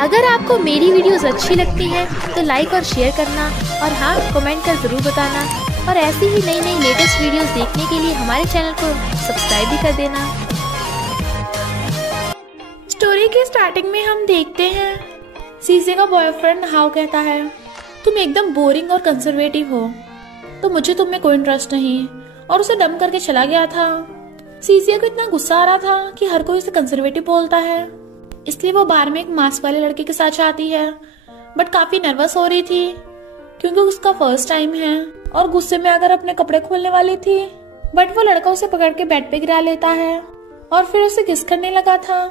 अगर आपको मेरी वीडियोस अच्छी लगती हैं तो लाइक और शेयर करना, और हाँ, कमेंट कर जरूर बताना। और ऐसी ही नई नई लेटेस्ट वीडियोस देखने के लिए हमारे चैनल को सब्सक्राइब भी कर देना। स्टोरी के स्टार्टिंग में हम देखते हैं सीजे का बॉयफ्रेंड हाउ कहता है, तुम एकदम बोरिंग और कंजर्वेटिव हो, तो मुझे तुम में कोई इंटरेस्ट नहीं, और उसे डम करके चला गया था। सीजे को इतना गुस्सा आ रहा था कि हर कोई उसे कंजर्वेटिव बोलता है, इसलिए वो बार में एक मास्क वाले लड़के के साथ जाती है, बट काफी नर्वस हो रही थी क्योंकि उसका फर्स्ट टाइम है, और गुस्से में आकर अपने कपड़े खोलने वाली थी, बट वो लड़का उसे पकड़ के बेड पे गिरा लेता है और फिर उसे किस करने लगा था।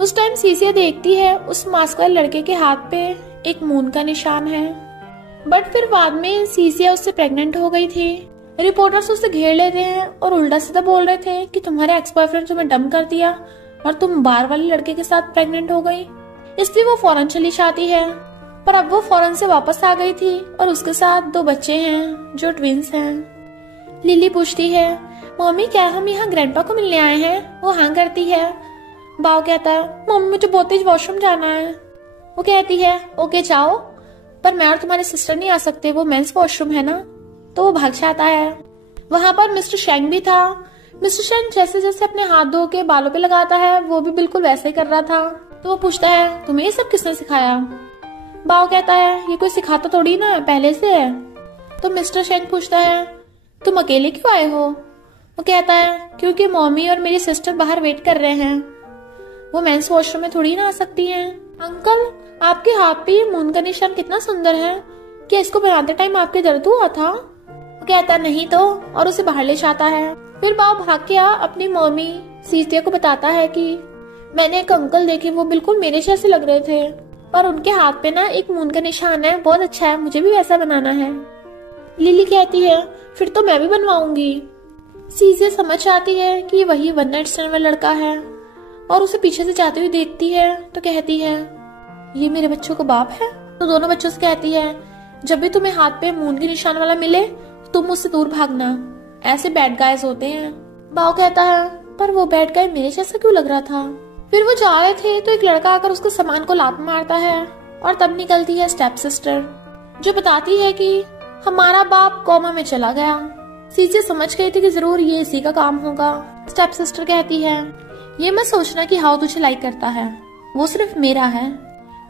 उस टाइम सीसिया देखती है उस मास्क वाले लड़के के हाथ पे एक मून का निशान है, बट फिर बाद में सीसिया उससे प्रेग्नेंट हो गई थी। रिपोर्टर्स उसे घेर लेते हैं और उल्टा सीधा बोल रहे थे कि तुम्हारे एक्स बॉयफ्रेंड तुम्हें डम कर दिया और तुम बार वाले लड़के के साथ प्रेग्नेंट हो गई, इसलिए वो फौरन चली जाती है। पर अब वो फौरन से वापस आ गई थी और उसके साथ 2 बच्चे हैं जो ट्विंस हैं। लिली पूछती है, मम्मी क्या हम यहाँ ग्रैंडपा को मिलने आए हैं? वो हाँ करती है। बाव कहता है, मम्मी मुझे बहुत तेज वॉशरूम जाना है। वो कहती है, ओके जाओ, पर मैं और तुम्हारे सिस्टर नहीं आ सकते, वो मेंस वॉशरूम है ना। तो वो भाग जाता है। वहां पर मिस्टर शेंग भी था। मिस्टर शेंग जैसे जैसे अपने हाथ धो के बालों पे लगाता है, वो भी बिल्कुल वैसे ही कर रहा था। तो वो पूछता है, तुम्हें ये सब किसने सिखाया? बाव कहता है, ये कोई सिखाता थोड़ी ना, पहले से है। तो मिस्टर शेंग पूछता है, तुम अकेले क्यों आए हो? वो कहता है, क्योंकि मम्मी और मेरी सिस्टर बाहर वेट कर रहे हैं, वो मेंस वॉशरूम में थोड़ी ना आ सकती हैं। अंकल, आपके हाथ पे ये मून का निशान कितना सुंदर है, क्या इसको बनाते टाइम आपके दर्द हुआ था? वो कहता नहीं तो, और उसे बाहर ले जाता है। फिर बाव भाग के अपनी मम्मी सीसिया को बताता है कि मैंने एक अंकल देखे, वो बिल्कुल मेरे जैसे लग रहे थे, और उनके हाथ पे ना एक मून का निशान है, बहुत अच्छा है, मुझे भी वैसा बनाना है। लिली कहती है, फिर तो मैं भी बनवाऊंगी। सीसिया समझ आती है कि वही वन नाइट स्टैंड वाला लड़का है, और उसे पीछे से जाते हुए देखती है तो कहती है, ये मेरे बच्चों का बाप है। तो दोनों बच्चों से कहती है, जब भी तुम्हें हाथ पे मून के निशान वाला मिले तुम उससे दूर भागना, ऐसे बैड गाइज होते हैं। बाव कहता है, पर वो बैड गाय मेरे जैसा क्यों लग रहा था? फिर वो जा रहे थे तो एक लड़का आकर उसके सामान को लात मारता है, और तब निकलती है स्टेप सिस्टर, जो बताती है कि हमारा बाप कोमा में चला गया। सीसिया समझ गई थी कि जरूर ये इसी का काम होगा। स्टेप सिस्टर कहती है, ये मत सोचना कि हाउ तुझे लाइक करता है, वो सिर्फ मेरा है।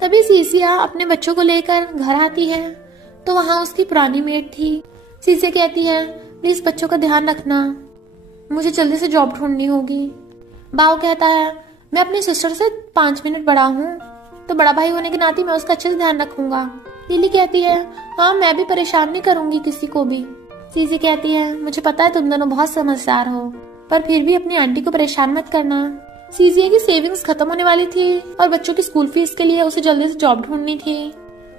तभी सीसिया अपने बच्चों को लेकर घर आती है तो वहाँ उसकी पुरानी मेड थी। सीसिया कहती है, प्लीज बच्चों का ध्यान रखना, मुझे जल्दी से जॉब ढूंढनी होगी। बाव कहता है, मैं अपनी सिस्टर से 5 मिनट बड़ा हूँ, तो बड़ा भाई होने के नाते मैं उसका अच्छे से ध्यान रखूंगा। लिली कहती है, हाँ मैं भी परेशान नहीं करूंगी किसी को भी। सीसिया कहती है, मुझे पता है तुम दोनों बहुत समझदार हो, पर फिर भी अपनी आंटी को परेशान मत करना। सीसिया की सेविंग्स खत्म होने वाली थी और बच्चों की स्कूल फीस के लिए उसे जल्दी से जॉब ढूंढनी थी।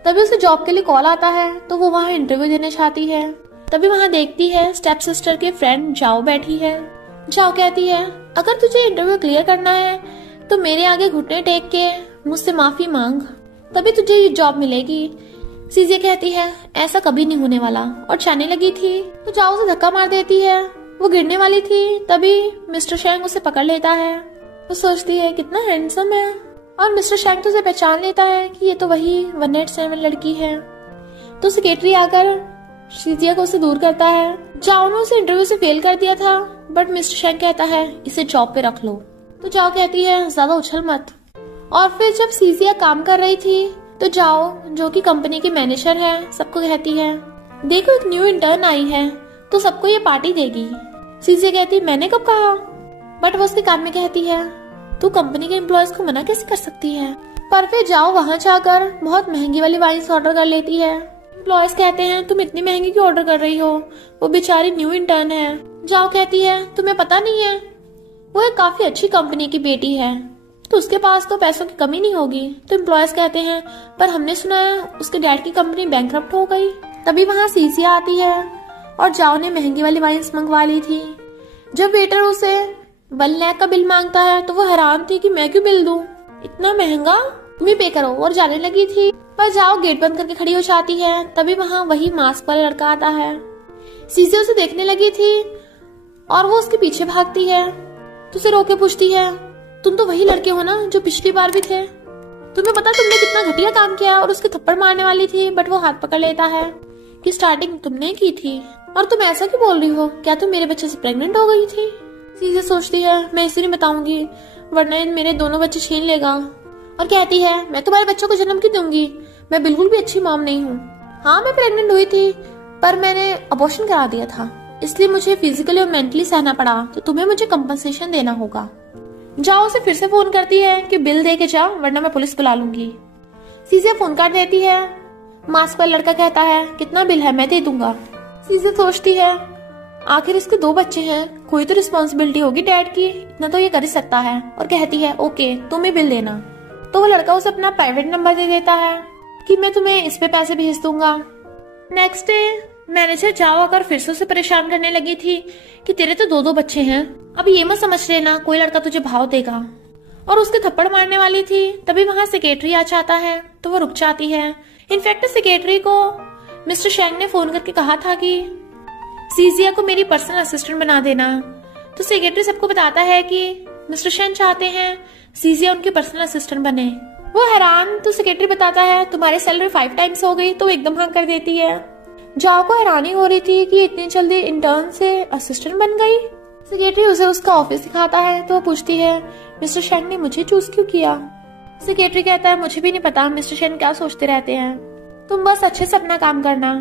तभी उसे जॉब के लिए कॉल आता है तो वो वहाँ इंटरव्यू देने चाहती है। तभी वहाँ देखती है स्टेप सिस्टर के फ्रेंड जाओ बैठी है। जाओ कहती है, अगर तुझे इंटरव्यू क्लियर करना है तो मेरे आगे घुटने टेक के मुझसे माफी मांग, तभी तुझे ये जॉब मिलेगी। सीसिया कहती है, ऐसा कभी नहीं होने वाला, और जाने लगी थी तो जाओ उसे धक्का मार देती है। वो गिरने वाली थी, तभी मिस्टर शेंग उसे पकड़ लेता है। वो सोचती है कितना हैंडसम है, और मिस्टर शेंग तो उसे पहचान लेता है कि ये तो वही वन नाइट स्टैंड वाली लड़की है। तो सेक्रेटरी आकर सीसिया को उसे दूर करता है। जाओ ने उसे इंटरव्यू से फेल कर दिया था, बट मिस्टर शेंग कहता है इसे जॉब पे रख लो। तो जाओ कहती है, ज्यादा उछल मत। और फिर जब सीसिया काम कर रही थी तो जाओ, जो कि कंपनी के मैनेजर है, सबको कहती है, देखो एक न्यू इंटर्न आई है तो सबको ये पार्टी देगी। सीसिया कहती, मैंने कब कहा? बट वो उसके कान में कहती है, तू कंपनी के एम्प्लॉयज को मना कैसे कर सकती है? पर फिर जाओ वहाँ जाकर बहुत महंगी वाली वाइन्स ऑर्डर कर लेती है। एम्प्लॉयज कहते हैं, तुम इतनी महंगी क्यों ऑर्डर कर रही हो, वो बेचारी न्यू इंटर्न है। जाओ कहती है, तुम्हें पता नहीं है, वो एक काफी अच्छी कंपनी की बेटी है, तो उसके पास तो पैसों की कमी नहीं होगी। तो एम्प्लॉयज कहते हैं, पर हमने सुना है उसके डैड की कंपनी बैंकरप्ट हो गई। तभी वहाँ सीसिया आती है और जाओ ने महंगी वाली वाइन्स मंगवा ली थी। जब वेटर उसे 1 लाख का बिल मांगता है तो वो हैरान थी कि मैं क्यों बिल दूं, इतना महंगा, तुम ही पे करो, और जाने लगी थी। पर जाओ गेट बंद करके खड़ी हो जाती है। तभी वहाँ वही मास्क वाला लड़का आता है। सीसिया उसे देखने लगी थी और वो उसके पीछे भागती है तो उसे रोके पूछती है, तुम तो वही लड़के हो ना जो पिछली बार भी थे? तुम्हें पता तुमने कितना घटिया काम किया और उसके थप्पड़ मारने वाली थी, बट वो हाथ पकड़ लेता है कि स्टार्टिंग तुमने की थी और तुम ऐसा क्यों बोल रही हो, क्या तुम मेरे बच्चे से प्रेग्नेंट हो गई थी। सीजे सोचती है मैं इसे नहीं बताऊंगी वरना मेरे दोनों बच्चे छीन लेगा, और कहती है मैं तुम्हारे बच्चों को जन्म क्यों दूंगी, मैं बिल्कुल भी अच्छी मॉम नहीं हूँ। हाँ मैं प्रेग्नेंट हुई थी पर मैंने अबॉर्शन करा दिया था, इसलिए मुझे फिजिकली और मेंटली सहना पड़ा, तो तुम्हें मुझे कंपनसेशन देना होगा। जाओ उसे फिर से फोन करती है कि बिल दे के जाओ वरना मैं पुलिस बुला लूंगी। सीजे फोन काट देती है। मास्क पर लड़का कहता है कितना बिल है, मैं दे दूंगा। सीजे सोचती है आखिर इसके 2 बच्चे हैं, कोई तो रिस्पॉन्सिबिलिटी होगी डैड की, इतना तो ये कर ही सकता है, और कहती है ओके तुम ही बिल देना। तो वो लड़का उसे अपना प्राइवेट नंबर दे देता है कि मैं तुम्हें इस पे पैसे भेज दूंगा। नेक्स्ट डे मैनेजर जाओ आकर फिर से उसे परेशान करने लगी थी कि तेरे तो 2 बच्चे हैं, अब ये मत समझ लेना कोई लड़का तुझे भाव देगा, और उसके थप्पड़ मारने वाली थी। तभी वहाँ सेक्रेटरी आ जाता है तो वो रुक जाती है। इनफैक्ट सेक्रेटरी को मिस्टर शेंग ने फोन करके कहा था कि सीजिया को मेरी पर्सनल असिस्टेंट बना देना, तो सेक्रेटरी सबको बताता है कि मिस्टर शेंग चाहते हैं सीजिया उनकी पर्सनल असिस्टेंट बने। वो हैरान, तो सेक्रेटरी बताता है तुम्हारी सैलरी 5 टाइम्स हो गई, तो एकदम हाँ कर देती है। जाओ को हैरानी हो रही थी कि इतनी जल्दी इंटर्न से असिस्टेंट बन गई। सेक्रेटरी उसे उसका ऑफिस दिखाता है तो वो पूछती है मिस्टर शेंग ने मुझे चूज क्यों किया। सेक्रेटरी कहता है मुझे भी नहीं पता मिस्टर शेंग क्या सोचते रहते हैं, तुम बस अच्छे से अपना काम करना।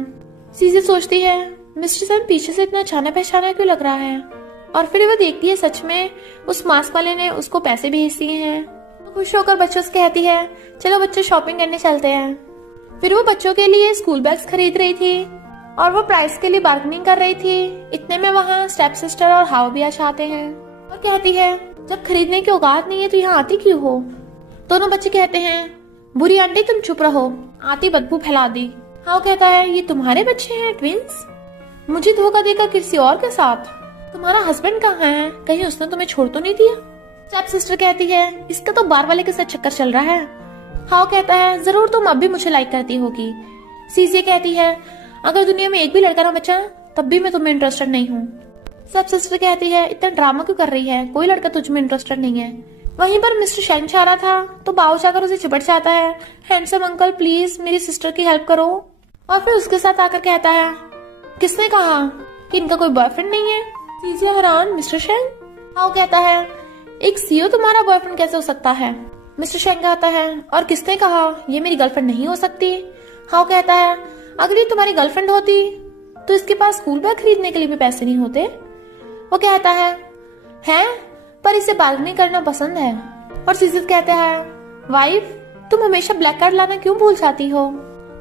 सीजे सोचती है मिस्टर शेंग पीछे से इतना जाना पहचाना क्यों लग रहा है, और फिर वो देखती है सच में उस मास्क वाले ने उसको पैसे भेज दिए हैं। खुश होकर बच्चों से कहती है चलो बच्चे शॉपिंग करने चलते हैं। फिर वो बच्चों के लिए स्कूल बैग्स खरीद रही थी और वो प्राइस के लिए बार्गेनिंग कर रही थी। इतने में वहाँ स्टेप सिस्टर और हाउ भी आ जाते हैं और कहती है जब खरीदने की औकात नहीं है तो यहाँ आती क्यों हो। दोनों बच्चे कहते हैं बुरी आंटी तुम चुप रहो, आती बदबू फैला दी। हाउ कहता है ये तुम्हारे बच्चे हैं ट्विंस, मुझे धोखा देकर किसी और के साथ, तुम्हारा हस्बैंड कहाँ है, कहीं उसने तुम्हें छोड़ तो नहीं दिया। स्टेप सिस्टर कहती है इसका तो बार वाले के साथ चक्कर चल रहा है। हाउ कहता है जरूर तुम अब भी मुझे लाइक करती होगी। सीजे कहती है अगर दुनिया में एक भी लड़का ना बचा तब भी मैं तुम्हें इंटरेस्टेड नहीं हूँ। सब सिस्टर कहती है इतना ड्रामा क्यों कर रही है, कोई लड़का तुझ में इंटरेस्टेड नहीं है। वहीं पर मिस्टर शेंग आ रहा था तो बाव जाकर उसे चिपट जाता है, हैंडसम अंकल प्लीज मेरी सिस्टर की हेल्प करो। और फिर उसके साथ आकर कहता है किसने कहा कि इनका कोई बॉयफ्रेंड नहीं है। सीजे हैरान मिस्टर शेंग। हाउ कहता है एक सीओ तुम्हारा बॉयफ्रेंड कैसे हो सकता है। मिस्टर शेंग कहता है और किसने कहा ये मेरी गर्लफ्रेंड नहीं हो सकती। हाउ कहता है अगर ये तुम्हारी गर्लफ्रेंड होती तो इसके पास स्कूल बैग खरीदने के लिए भी पैसे नहीं होते। वो कहता है पर इसे बार्गेनिंग करना पसंद है। और सीजे कहते हैं वाइफ तुम हमेशा ब्लैक कार्ड लाना क्यों भूल जाती हो,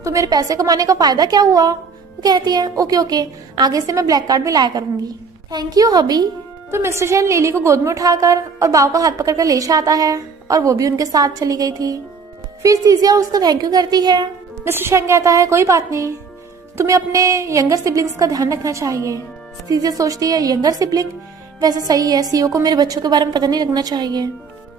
तो मेरे पैसे कमाने का फायदा क्या हुआ। वो कहती है ओके आगे से मैं ब्लैक कार्ड भी लाया करूंगी, थैंक यू हबी। तो मिस्टर शेंग लिली को गोद में उठाकर और बाव का हाथ पकड़कर ले आता है और वो भी उनके साथ चली गई थी। फिर सीजिया उसको थैंक यू करती है। मिस्टर शेंग कहता है कोई बात नहीं, तुम्हें अपने यंगर सिबलिंग्स का ध्यान रखना चाहिए। सीजिया सोचती है यंगर सिबलिंग वैसे सही है, सीओ को मेरे बच्चों के बारे में पता नहीं लगना चाहिए,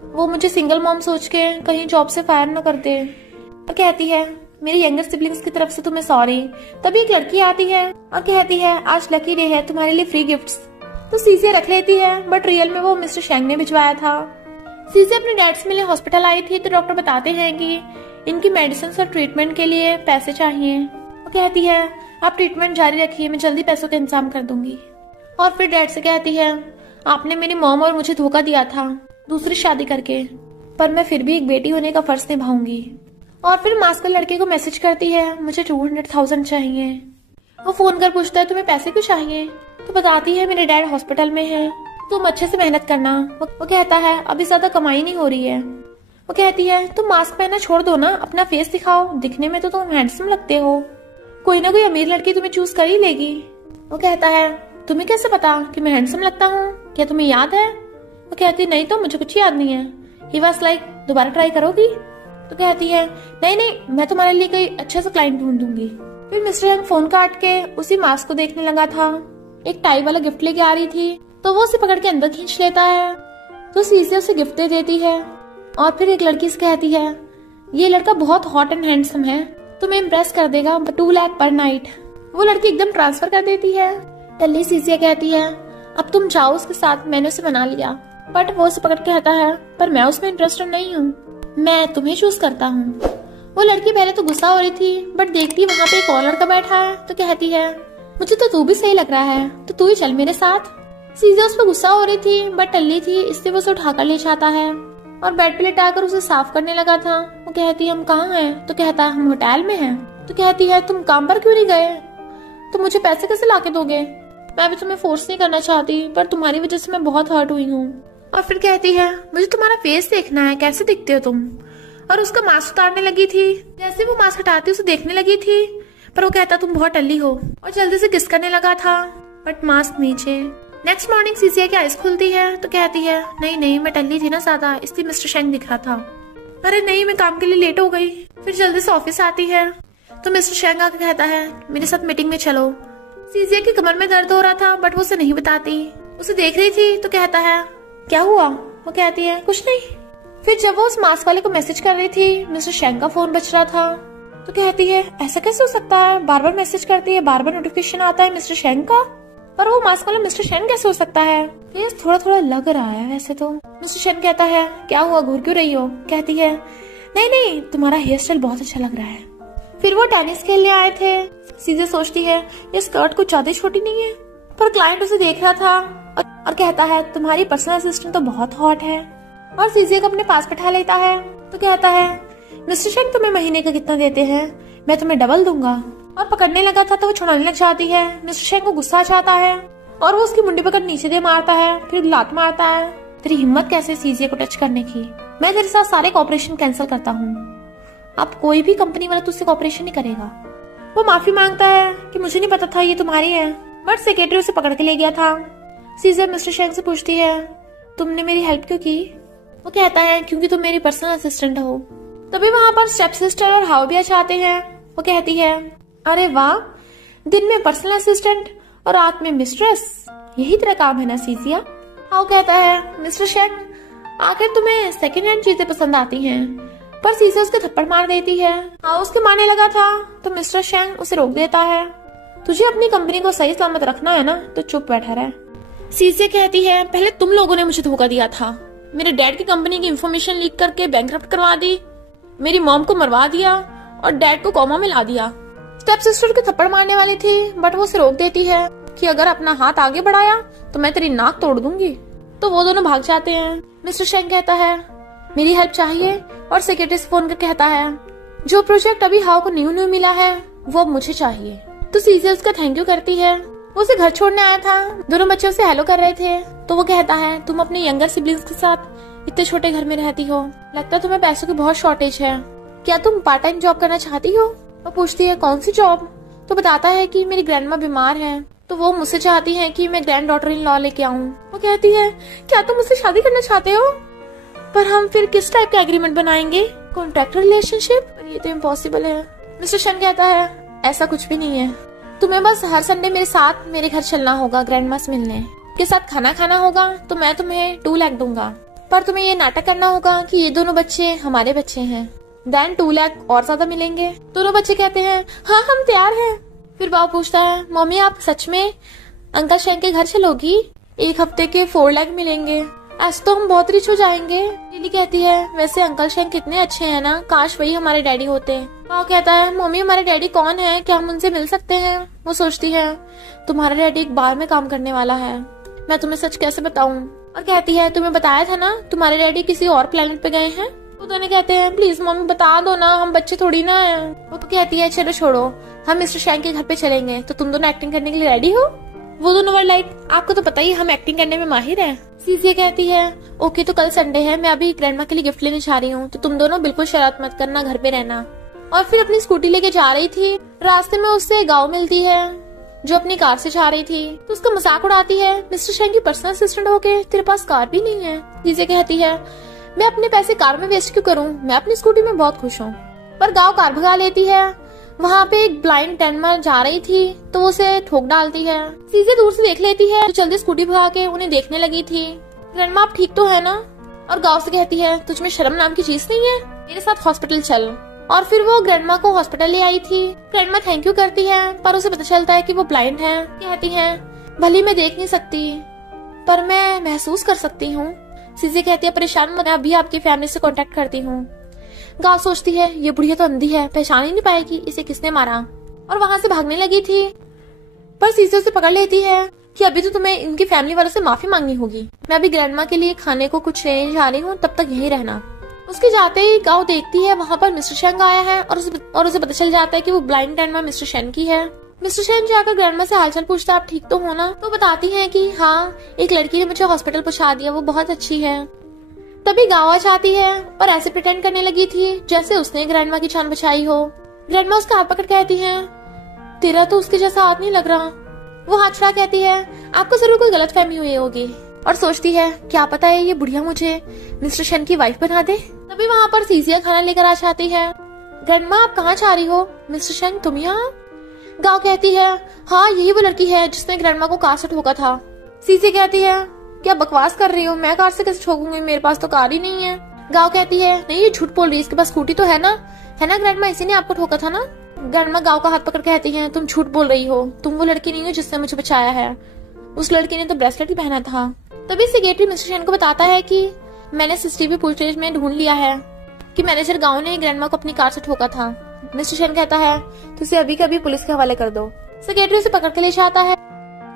वो मुझे सिंगल मॉम सोच के कहीं जॉब से फायर न कर दे। और कहती है मेरी यंगर सिबलिंग्स की तरफ से तुम्हें सॉरी। तभी एक लड़की आती है और कहती है आज लकी डे है, तुम्हारे लिए फ्री गिफ्ट्स। तो सीजिया रख लेती है बट रियल में वो मिस्टर शेंग ने भिजवाया था। सीजिया अपने डैड से मिले हॉस्पिटल आई थी तो डॉक्टर बताते हैं कि इनकी मेडिसिन और ट्रीटमेंट के लिए पैसे चाहिए। वो कहती है आप ट्रीटमेंट जारी रखिए, मैं जल्दी पैसों का इंतजाम कर दूंगी। और फिर डैड से कहती है आपने मेरी मॉम और मुझे धोखा दिया था दूसरी शादी करके, पर मैं फिर भी एक बेटी होने का फर्ज निभाऊंगी। और फिर मास्क लड़के को मैसेज करती है मुझे 200,000 चाहिए। वो फोन कर पूछता है तुम्हें पैसे क्यों चाहिए, तो बताती है मेरे डैड हॉस्पिटल में है, तुम अच्छे से मेहनत करना। वो कहता है अभी ज्यादा कमाई नहीं हो रही है। वो कहती है तुम मास्क पहनना छोड़ दो ना, अपना फेस दिखाओ, दिखने में तो तुम हैंडसम लगते हो, कोई ना कोई अमीर लड़की तुम्हें चूज कर ही लेगी। वो कहता है तुम्हें कैसे पता कि मैं हैंडसम लगता हूँ, क्या तुम्हें याद है। वो कहती नहीं तो मुझे कुछ याद नहीं है। ही वाज लाइक दोबारा ट्राई करोगी। तो कहती है नहीं मैं तुम्हारे लिए कोई अच्छा सा क्लाइंट ढूंढ दूंगी। फिर मिस्टर यंग फोन काट के उसी मास्क को देखने लगा था। एक टाई वाला गिफ्ट लेके आ रही थी तो वो उसे पकड़ के अंदर खींच लेता है। तो सीजिया उसे गिफ्ट दे देती है और फिर एक लड़की से कहती है ये लड़का बहुत हॉट एंड हैंडसम है, तुम्हें इम्प्रेस कर देगा, 2 लाख पर नाइट। वो लड़की एकदम ट्रांसफर कर देती है। टल्ली सीजिया कहती है अब तुम जाओ उसके साथ, मैंने उसे मना लिया। बट वो उसे पकड़ के कहता है पर मैं उसमें इंटरेस्टेड नहीं हूँ। मैं तुम्हें चूज करता हूँ। वो लड़की पहले तो गुस्सा हो रही थी, बट देखती वहाँ पे एक और लड़का बैठा है तो कहती है मुझे तो तू भी सही लग रहा है, तो तू ही चल मेरे साथ। सीज़े उस पर गुस्सा हो रही थी बट टल्ली थी, इसलिए वो उसे उठाकर ले जाता है और बेड पे लिटाकर उसे साफ करने लगा था। वो कहती है हम कहाँ हैं? तो कहता है हम होटल में हैं। तो कहती है तुम काम पर क्यों नहीं गए? तो मुझे पैसे कैसे लाके दोगे? मैं भी तुम्हें फोर्स नहीं करना चाहती, पर तुम्हारी वजह से मैं बहुत हर्ट हुई हूँ। और फिर कहती है मुझे तुम्हारा फेस देखना है, कैसे दिखते हो तुम। और उसका मास्क उतारने लगी थी, जैसे वो मास्क हटाती उसे देखने लगी थी, पर वो कहता तुम बहुत टल्ली हो, और जल्दी से किस करने लगा था, बट मास्क नीचे। नेक्स्ट मॉर्निंग सीसिया की आइज खुलती है तो कहती है नहीं मैं टल्ली थी ना ज्यादा, इसलिए मिस्टर शेंग दिख रहा था। अरे नहीं, मैं काम के लिए लेट हो गई। फिर जल्दी से ऑफिस आती है तो मिस्टर शेंग आकर कहता है मेरे साथ मीटिंग में चलो। सीसिया की कमर में दर्द हो रहा था बट वो उसे नहीं बताती, उसे देख रही थी तो कहता है क्या हुआ? वो कहती है कुछ नहीं। फिर जब वो उस मास्क वाले को मैसेज कर रही थी, मिस्टर शेंग का फोन बज रहा था तो कहती है ऐसा कैसे हो सकता है, बार बार मैसेज करती है, बार बार नोटिफिकेशन आता है मिस्टर शेंग का, पर वो मास्क वाला मिस्टर शेंग कैसे हो सकता है? फेस थोड़ा थोड़ा लग रहा है वैसे तो। मिस्टर शेंग कहता है क्या हुआ, घूर क्यों रही हो? कहती है नहीं तुम्हारा हेयर स्टाइल बहुत अच्छा लग रहा है। फिर वो टेनिस खेलने आए थे। सीधे सोचती है ये स्कर्ट कुछ ज्यादा छोटी नहीं है, पर क्लाइंट उसे देख रहा था और कहता है तुम्हारी पर्सनल असिस्टेंट तो बहुत हॉट है। और सीजे को अपने पास बैठा लेता है तो कहता है मिस्टर शेंग तुम्हें महीने का कितना देते हैं? मैं तुम्हें डबल दूंगा। और पकड़ने लगा था तो वो छुड़ाने लग जाती है। मिस्टर शेंग को गुस्सा आ जाता है और वो उसकी मुंडी पकड़ नीचे दे मारता है, फिर लात मारता है। तेरी हिम्मत कैसे सीजे को टच करने की? मैं तेरे साथ सारे कॉपरेशन कैंसिल करता हूँ, अब कोई भी कंपनी वाला तुझसे कॉपरेशन नहीं करेगा। वो माफी मांगता है कि मुझे नहीं पता था ये तुम्हारी है, बट सेक्रेटरी उसे पकड़ के ले गया था। सीजे मिस्टर शेंग से पूछती है तुमने मेरी हेल्प क्यों की? वो कहता है क्योंकि तुम मेरी पर्सनल असिस्टेंट हो। तभी वहाँ पर स्टेप सिस्टर और हाउ भी आ जाते हैं। वो कहती है अरे वाह, दिन में पर्सनल असिस्टेंट और रात में मिस्ट्रेस, यही तेरा काम है ना सीजिया? हाउ कहता है मिस्टर शेंग आखिर तुम्हें सेकंड हैंड चीजें पसंद आती हैं, पर सीजे उसके थप्पड़ मार देती है। हाउ उसके मारने लगा था तो मिस्टर शेंग उसे रोक देता है। तुझे अपनी कंपनी को सही सलामत रखना है ना तो चुप बैठा रहे। सीजे कहती है पहले तुम लोगों ने मुझे धोखा दिया था, मेरे डैड की कंपनी की इंफॉर्मेशन लीक करके बैंकरप्ट करवा दी, मेरी मॉम को मरवा दिया और डैड को कोमा में ला दिया। स्टेप सिस्टर के थप्पड़ मारने वाली थी बट वो उसे रोक देती है कि अगर अपना हाथ आगे बढ़ाया तो मैं तेरी नाक तोड़ दूंगी। तो वो दोनों भाग जाते हैं। मिस्टर शेंग कहता है मेरी हेल्प चाहिए और सेक्रेटरी से फोन कर कहता है जो प्रोजेक्ट अभी हाउ को न्यू मिला है वो अब मुझे चाहिए। तो सीजे उसका थैंक यू करती है। वो उसे घर छोड़ने आया था, दोनों बच्चे उसे हेलो कर रहे थे तो वो कहता है तुम अपने यंगर सिबलिंग्स के साथ इतने छोटे घर में रहती हो, लगता है तुम्हें पैसों की बहुत शॉर्टेज है, क्या तुम पार्ट टाइम जॉब करना चाहती हो? वो पूछती है कौन सी जॉब? तो बताता है कि मेरी ग्रैंडमा बीमार है, तो वो मुझसे चाहती है कि मैं ग्रैंड डॉटर इन लॉ लेके आऊँ। वो कहती है क्या तुम मुझसे शादी करना चाहते हो? पर हम फिर किस टाइप का एग्रीमेंट बनाएंगे, कॉन्ट्रैक्ट रिलेशनशिप? ये तो इम्पॉसिबल है। मिस्टर शेंग कहता है ऐसा कुछ भी नहीं है, तुम्हें बस हर संडे मेरे साथ मेरे घर चलना होगा, ग्रैंडमा से मिलने के साथ खाना खाना होगा, तो मैं तुम्हें 2 लाख दूंगा, पर तुम्हें ये नाटक करना होगा कि ये दोनों बच्चे हमारे बच्चे हैं, देन 2 लाख और ज्यादा मिलेंगे। दोनों बच्चे कहते हैं हाँ हम तैयार हैं। फिर बाबू पूछता है मम्मी आप सच में अंकल शेंग के घर चलोगी? 1 हफ्ते के 4 लाख मिलेंगे, आज तो हम बहुत रिच हो जाएंगे। लिली कहती है वैसे अंकल शेंग कितने अच्छे हैं ना, काश वही हमारे डैडी होते। बाबू कहता है मम्मी हमारे डैडी कौन है, क्या हम उनसे मिल सकते हैं? वो सोचती है तुम्हारा डैडी एक बार में काम करने वाला है, मैं तुम्हें सच कैसे बताऊं? और कहती है तुम्हें बताया था ना तुम्हारे डैडी किसी और प्लेनेट पे गए हैं। वो दोनों कहते हैं प्लीज मम्मी बता दो ना, हम बच्चे थोड़ी ना है। वो कहती है चलो छोड़ो, हम मिस्टर शेंग के घर पे चलेंगे, तो तुम दोनों एक्टिंग करने के लिए रेडी हो? वो दोनों वर लाइक आपको तो पता ही हम एक्टिंग करने में माहिर है। सीजिया कहती है ओके तो कल संडे है, मैं अभी ग्रैंडमा के लिए गिफ्ट लेने जा रही हूँ, तो तुम दोनों बिल्कुल शरारत मत करना, घर पे रहना। और फिर अपनी स्कूटी लेके जा रही थी, रास्ते में उससे गाँव मिलती है जो अपनी कार से जा रही थी, तो उसका मजाक उड़ाती है मिस्टर शेंग की पर्सनल असिस्टेंट होके तेरे पास कार भी नहीं है। सीजिया कहती है मैं अपने पैसे कार में वेस्ट क्यों करूँ, मैं अपनी स्कूटी में बहुत खुश हूँ। पर गाँव कार भगा लेती है। वहाँ पे एक ब्लाइंड ग्रैंडमा जा रही थी तो वो उसे ठोक डालती है। सीजे दूर से देख लेती है तो जल्दी स्कूटी भगा के उन्हें देखने लगी थी। ग्रैंडमा आप ठीक तो है ना? और गाँव से कहती है तुझमें शर्म नाम की चीज नहीं है, मेरे साथ हॉस्पिटल चल। और फिर वो ग्रैंडमा को हॉस्पिटल ले आई थी। ग्रैंडमा थैंक यू करती है पर उसे पता चलता है कि वो ब्लाइंड है। कहती है भले मैं देख नहीं सकती पर मैं महसूस कर सकती हूँ। सीजे कहती है परेशान मत, मैं अभी आपकी फैमिली से कांटेक्ट करती हूँ। गाँव सोचती है ये बुढ़िया तो अंधी है, पहचान ही नहीं पाएगी इसे किसने मारा, और वहाँ से भागने लगी थी। पर सीसे उसे पकड़ लेती है कि अभी तो तुम्हें इनकी फैमिली वालों से माफी मांगनी होगी, मैं अभी ग्रैंडमा के लिए खाने को कुछ लेने जा रही हूँ, तब तक यहीं रहना। उसके जाते ही गाँव देखती है, वहाँ पर मिस्टर शेंग आया है और उसे पता चल जाता है कि वो ब्लाइंड ग्रैंडमा मिस्टर शेंग की है। मिस्टर शेंग जाकर ग्रैंडमा से हालचाल पूछता है आप ठीक तो हो ना, तो बताती है कि हाँ एक लड़की ने मुझे हॉस्पिटल पहुंचा दिया, वो बहुत अच्छी है। तभी गाँव आ जाती है और ऐसे प्रिटेंड करने लगी थी जैसे उसने ग्रैंडमा की जान बचाई हो। ग्रैंडमा उसका हाथ पकड़ कहती है तेरा तो उसके जैसा हाथ नहीं लग रहा। वो हाथ छुड़ा कहती है आपको जरूर कोई गलतफहमी हुई होगी, और सोचती है क्या पता है ये बुढ़िया मुझे मिस्टर शेंग की वाइफ बना दे। तभी वहाँ पर सीजिया खाना लेकर आ जाती है। ग्रैंडमा आप कहाँ जा रही हो? मिस्टर शेंग तुम यहाँ? गाँव कहती है हाँ यही वो लड़की है जिसने ग्रैंडमा को कार से ठोका था। सीजिया कहती है क्या बकवास कर रही हो, मैं कार से कैसे ठोकूंगी, मेरे पास तो कार ही नहीं है। गाँव कहती है नहीं ये झूठ बोल रही है, इसके पास स्कूटी तो है ना ग्रैंडमा, इसी ने आपको ठोका था ना। ग्रैंडमा गाँव का हाथ पकड़ कहती है तुम झूठ बोल रही हो, तुम वो लड़की नहीं हो जिसने मुझे बचाया है, उस लड़की ने तो ब्रेसलेट ही पहना था। तभी सेक्रेटरी मिस्टर शेन को बताता है कि मैंने सीसीटीवी फुटेज में ढूंढ लिया है कि मैनेजर गाँव ने ग्रैंडमा को अपनी कार से ठोका था। मिस्टर शेन कहता है तो उसे अभी कभी पुलिस के हवाले कर दो। सेक्रेटरी उसे पकड़ के ले जाता है।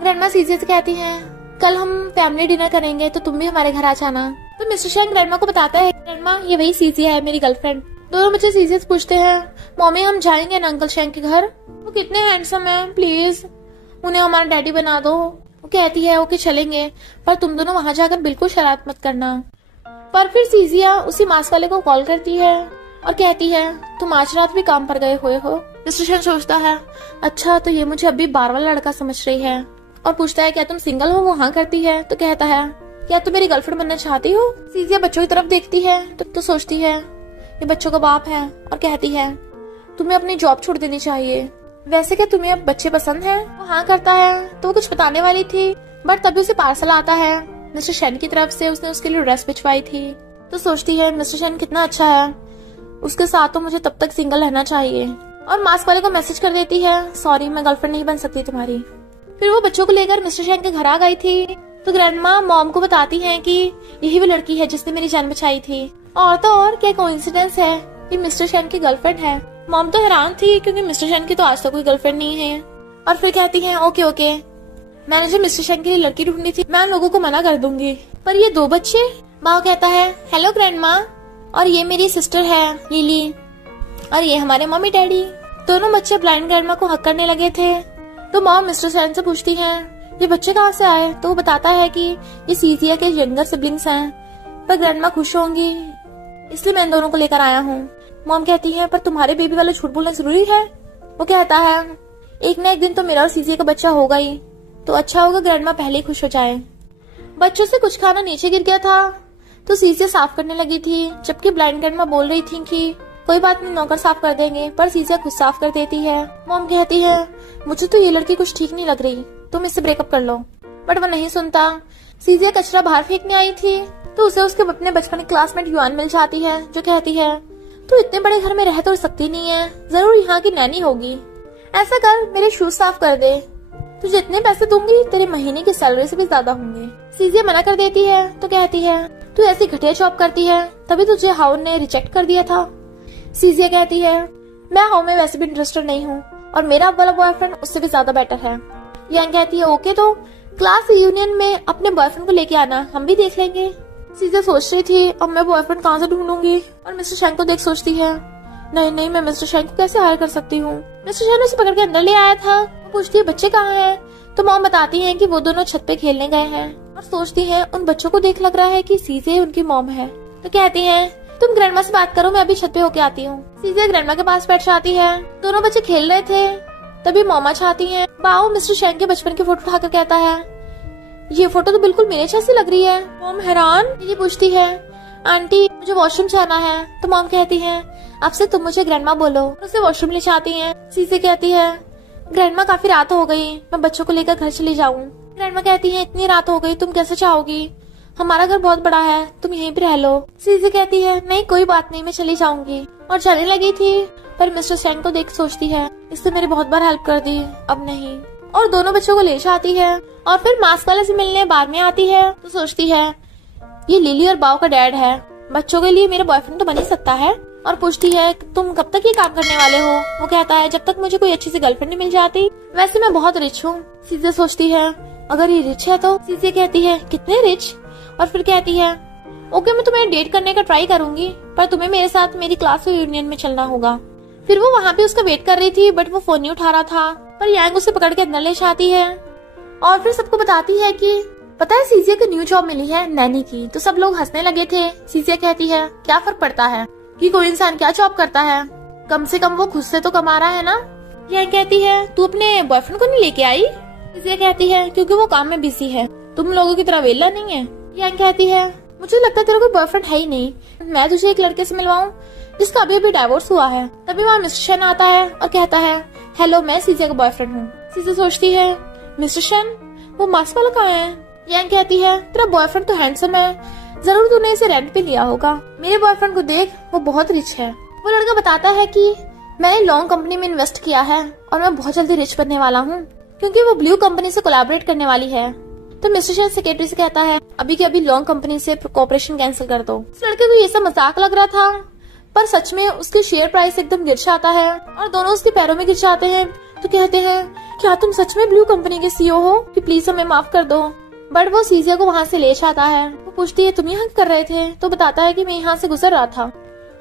ग्रैंडमा सीजे से कहती है कल हम फैमिली डिनर करेंगे तो तुम भी हमारे घर आ जाना। तो मिस्टर शेन ग्रैंडमा को बताता है ग्रैंडमा ये वही सीजी है मेरी गर्लफ्रेंड। दोनों बच्चे सीजे से पूछते हैं मम्मी हम जाएंगे ना अंकल शेंग के घर, वो कितने हैंडसम है, प्लीज उन्हें हमारा डैडी बना दो। वो कहती है ओके चलेंगे, पर तुम दोनों वहाँ जाकर बिल्कुल शरारत मत करना। पर फिर सीजिया उसी मास्क वाले को कॉल करती है और कहती है तुम आज रात भी काम पर गए हुए हो। मिस्टर शेन सोचता है अच्छा तो ये मुझे अभी बार वाला लड़का समझ रही है, और पूछता है क्या तुम सिंगल हो? वो हाँ करती है। तो कहता है क्या तुम मेरी गर्लफ्रेंड बनना चाहती हो? सीजिया बच्चों की तरफ देखती है तो सोचती है ये बच्चों का बाप है, और कहती है तुम्हें अपनी जॉब छोड़ देनी चाहिए। वैसे क्या तुम्हें अब बच्चे पसंद हैं? वो हाँ करता है। तो वो कुछ बताने वाली थी बट तभी उसे पार्सल आता है मिस्टर शेन की तरफ से, उसने उसके लिए ड्रेस भिजवाई थी। तो सोचती है मिस्टर शेन कितना अच्छा है, उसके साथ तो मुझे तब तक सिंगल रहना चाहिए, और मास्क वाले को मैसेज कर देती है सॉरी मैं गर्लफ्रेंड नहीं बन सकती तुम्हारी। फिर वो बच्चों को लेकर मिस्टर शेन के घर आ गई थी। तो ग्रैंडमा मॉम को बताती है कि यही वो लड़की है जिसने मेरी जान बचाई थी, और तो और क्या कोइंसिडेंस है कि मिस्टर शेन की गर्लफ्रेंड है। मॉम तो हैरान थी क्योंकि मिस्टर शेन की तो आज तक कोई गर्लफ्रेंड नहीं है। और फिर कहती है ओके ओके मैंने जो मिस्टर शेन के लिए लड़की ढूंढी थी मैं उन लोगों को मना कर दूंगी। पर ये दो बच्चे, माँ कहता है हेलो ग्रैंडमा, और ये मेरी सिस्टर है लिली, और ये हमारे मम्मी डैडी। दोनों बच्चे ब्लाइंड ग्रैंडमा को हक करने लगे थे। तो मॉम मिस्टर शेन से पूछती है ये बच्चे कहाँ से आए? तो वो बताता है कि ये सीजिया के यंगर सिबलिंग्स हैं, पर ग्रैंडमा खुश होंगी इसलिए मैं इन दोनों को लेकर आया हूँ। मॉम कहती है पर तुम्हारे बेबी वाले झूठ बोलना जरूरी है? वो कहता है एक न एक दिन तो मेरा और सीजिया का बच्चा होगा ही, तो अच्छा होगा ग्रैंडमा पहले ही खुश हो जाए। बच्चों से कुछ खाना नीचे गिर गया था तो सीजिया साफ करने लगी थी, जबकि ब्लाइंड ग्रैंडमा बोल रही थी कि कोई बात नहीं नौकर साफ कर देंगे, पर सीजिया खुद साफ कर देती है। मॉम कहती है मुझे तो ये लड़की कुछ ठीक नहीं लग रही, तुम इससे ब्रेकअप कर लो, बट वो नहीं सुनता। सीजिया कचरा बाहर फेंकने आई थी तो उसे उसके अपने बचपन की क्लासमेट युआन मिल जाती है, जो कहती है तू इतने बड़े घर में रह तो सकती नहीं है, जरूर यहाँ की नैनी होगी। ऐसा कर मेरे शूज साफ कर दे, तुझे जितने पैसे दूंगी तेरे महीने की सैलरी से भी ज्यादा होंगे। सीजिया मना कर देती है तो कहती है तू ऐसी घटिया जॉब करती है तभी तुझे हाउ ने रिजेक्ट कर दिया था। सीजिया कहती है मैं हाउ में वैसे भी इंटरेस्टेड नहीं हूँ, और मेरा वाला बॉयफ्रेंड उससे भी ज्यादा बेटर है। यान कहती है ओके तो क्लास यूनियन में अपने बॉयफ्रेंड को लेके आना, हम भी देख लेंगे। सीजिया सोच रही थी अब मैं बॉयफ्रेंड कहाँ से ढूंढूंगी, और मिस्टर शेंग को देख सोचती है नहीं नहीं मैं मिस्टर शेंग को कैसे हायर कर सकती हूँ। मिस्टर शेंग उसे पकड़ के अंदर ले आया था। वो पूछती है बच्चे कहाँ हैं? तो मॉम बताती है कि वो दोनों छत पे खेलने गए हैं, और सोचती है उन बच्चों को देख लग रहा है कि सीजिया उनकी मॉम है। तो कहती है तुम ग्रैंडमा से बात करो, मैं अभी छत पे होके आती हूँ। सीजिया ग्रैंडमा के पास बैठ जाती है। दोनों बच्चे खेल रहे थे तभी मॉमा चाहती है। बाओ मिस्टर शेंग के बचपन की फोटो उठाकर कहता है ये फोटो तो बिल्कुल मेरे जैसी लग रही है। मॉम हैरान। ये पूछती है आंटी मुझे वॉशरूम जाना है। तो मॉम कहती है अब से तुम मुझे ग्रैंडमा बोलो, उसे वॉशरूम ले जाती है। सीजिया कहती है ग्रैंडमा काफी रात हो गई, मैं बच्चों को लेकर घर चली जाऊँ। ग्रैंडमा कहती है इतनी रात हो गई तुम कैसे चाहोगी, हमारा घर बहुत बड़ा है, तुम यहीं पे रह लो। सीजिया कहती है नहीं कोई बात नहीं मैं चली जाऊंगी, और चलने लगी थी। पर मिस्टर शेंग को देख सोचती है इससे मेरी बहुत बार हेल्प कर दी, अब नहीं। और दोनों बच्चों को ले जाती है और फिर मास्क वाले से मिलने बार में आती है। तो सोचती है ये लिली और बाव का डैड है, बच्चों के लिए मेरा बॉयफ्रेंड तो बन ही सकता है। और पूछती है तुम कब तक ये काम करने वाले हो। वो कहता है जब तक मुझे कोई अच्छी सी गर्लफ्रेंड नहीं मिल जाती। वैसे मैं बहुत रिच हूँ। सीजे सोचती है अगर ये रिच है तो। सीजे कहती है कितने रिच, और फिर कहती है ओके मैं तुम्हें डेट करने का ट्राई करूंगी, पर तुम्हें मेरे साथ मेरी क्लास यूनियन में चलना होगा। फिर वो वहाँ पे उसका वेट कर रही थी, बट वो फोन नहीं उठा रहा था। पर यांग उसे पकड़ के अंदर ले जाती है और फिर सबको बताती है कि पता है सीजिया को न्यू जॉब मिली है नैनी की। तो सब लोग हंसने लगे थे। सीजिया कहती है क्या फर्क पड़ता है कि कोई इंसान क्या जॉब करता है, कम से कम वो खुद से तो कमा रहा है ना। यांग कहती है तू अपने बॉयफ्रेंड को नहीं लेके आई। सीजिया कहती है क्योंकि वो काम में बिजी है, तुम लोगों की तरह वेला नहीं है। यांग कहती है मुझे लगता है तेरा कोई बॉयफ्रेंड है ही नहीं, मैं तुझे एक लड़के से मिलवाऊं जिसका अभी अभी डाइवोर्स हुआ है। तभी वहाँ मिस्टर शन आता है और कहता है हेलो मैं सीजिया का बॉयफ्रेंड हूँ। सीजिया सोचती है मिस्टर शन वो मास्क वाला कहाँ है। यांग कहती है तेरा बॉयफ्रेंड तो हैंडसम है, जरूर तूने इसे रेंट पे लिया होगा। मेरे बॉयफ्रेंड को देख वो बहुत रिच है। वो लड़का बताता है कि मैंने लॉन्ग कंपनी में इन्वेस्ट किया है और मैं बहुत जल्दी रिच बनने वाला हूँ क्योंकि वो ब्लू कंपनी से कोलैबोरेट करने वाली है। तो मिस्टर शन सेक्रेटरी से कहता है अभी के अभी लॉन्ग कंपनी से कॉपरेशन कैंसिल कर दो। इस लड़के को ये सब मजाक लग रहा था, पर सच में उसके शेयर प्राइस एकदम गिर जाता है और दोनों उसके पैरों में गिर जाते हैं। तो कहते हैं क्या तुम सच में ब्लू कंपनी के सीईओ हो कि प्लीज हमें माफ कर दो। बट वो सीजिया को वहाँ से ले जाता है। वो पूछती है तुम यहाँ कर रहे थे। तो बताता है कि मैं यहाँ से गुजर रहा था,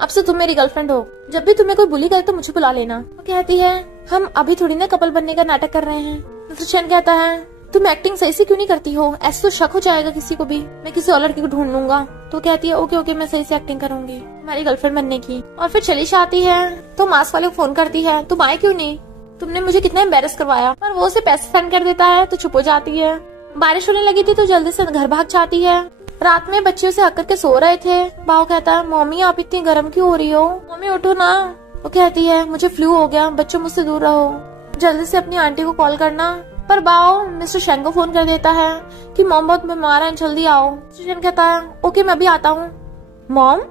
अब से तुम मेरी गर्लफ्रेंड हो, जब भी तुम्हें कोई बुली करे तो मुझे बुला लेना। वो कहती है हम अभी थोड़ी ना कपल बनने का नाटक कर रहे हैं। मिस्टर शन कहता है तुम एक्टिंग सही से क्यों नहीं करती हो, ऐसे तो शक हो जाएगा किसी को भी, मैं किसी और लड़की को ढूंढ लूंगा। तो कहती है ओके ओके मैं सही से एक्टिंग करूंगी तुम्हारी गर्लफ्रेंड बनने की। और फिर चली जाती है। तो मास्क वाले को फोन करती है तुम आए क्यों नहीं, तुमने मुझे कितना एम्बेरस करवाया। पर वो उसे पैसे सेंड कर देता है तो चुप हो जाती है। बारिश होने लगी थी तो जल्दी से घर भाग जाती है। रात में बच्चे उसे हक करके सो रहे थे। बाव कहता है मम्मी आप इतनी गर्म क्यों हो रही हो, मम्मी उठो ना। वो कहती है मुझे फ्लू हो गया, बच्चों मुझसे दूर रहो, जल्दी से अपनी आंटी को कॉल करना। पर बाव मिस्टर शन को फोन कर देता है कि मॉम बहुत बीमार है जल्दी आओ। मिस्टर शन कहता है ओके मैं भी आता हूँ। मॉम,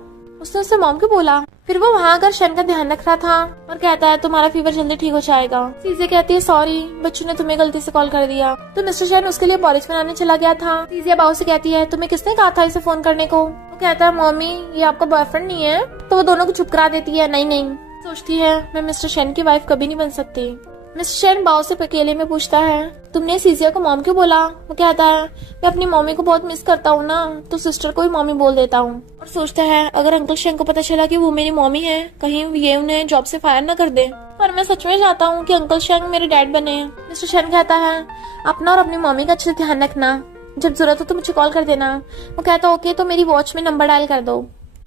उसने उससे मॉम क्यों बोला। फिर वो वहाँ आकर शन का ध्यान रख रहा था और कहता है तुम्हारा फीवर जल्दी ठीक हो जाएगा। सीजे कहती है सॉरी बच्चों ने तुम्हें गलती से कॉल कर दिया। तो मिस्टर शन उसके लिए पॉरिज बनाने चला गया था। सीजे बाव से कहती है तुम्हें किसने कहा था इसे फोन करने को। वो कहता है मम्मी ये आपका बॉयफ्रेंड नहीं है। तो वो दोनों को चुप करा देती है। नहीं नहीं, सोचती है मैं मिस्टर शन की वाइफ कभी नहीं बन सकती। मिस्टर शन बाव से अकेले में पूछता है तुमने सीजिया को मॉम क्यों बोला। वो कहता है मैं अपनी मम्मी को बहुत मिस करता हूँ ना, तो सिस्टर को ही मम्मी बोल देता हूँ। और सोचता है अगर अंकल शन को पता चला कि वो मेरी मम्मी है, कहीं ये उन्हें जॉब से फायर न कर दे। पर मैं सच में चाहता हूँ कि अंकल शन मेरे डैड बने। मिस्टर शन कहता है अपना और अपनी मम्मी का अच्छे से ध्यान रखना, जब जरूरत हो तो मुझे कॉल कर देना। वो कहता ओके तो मेरी वॉच में नंबर डायल कर दो।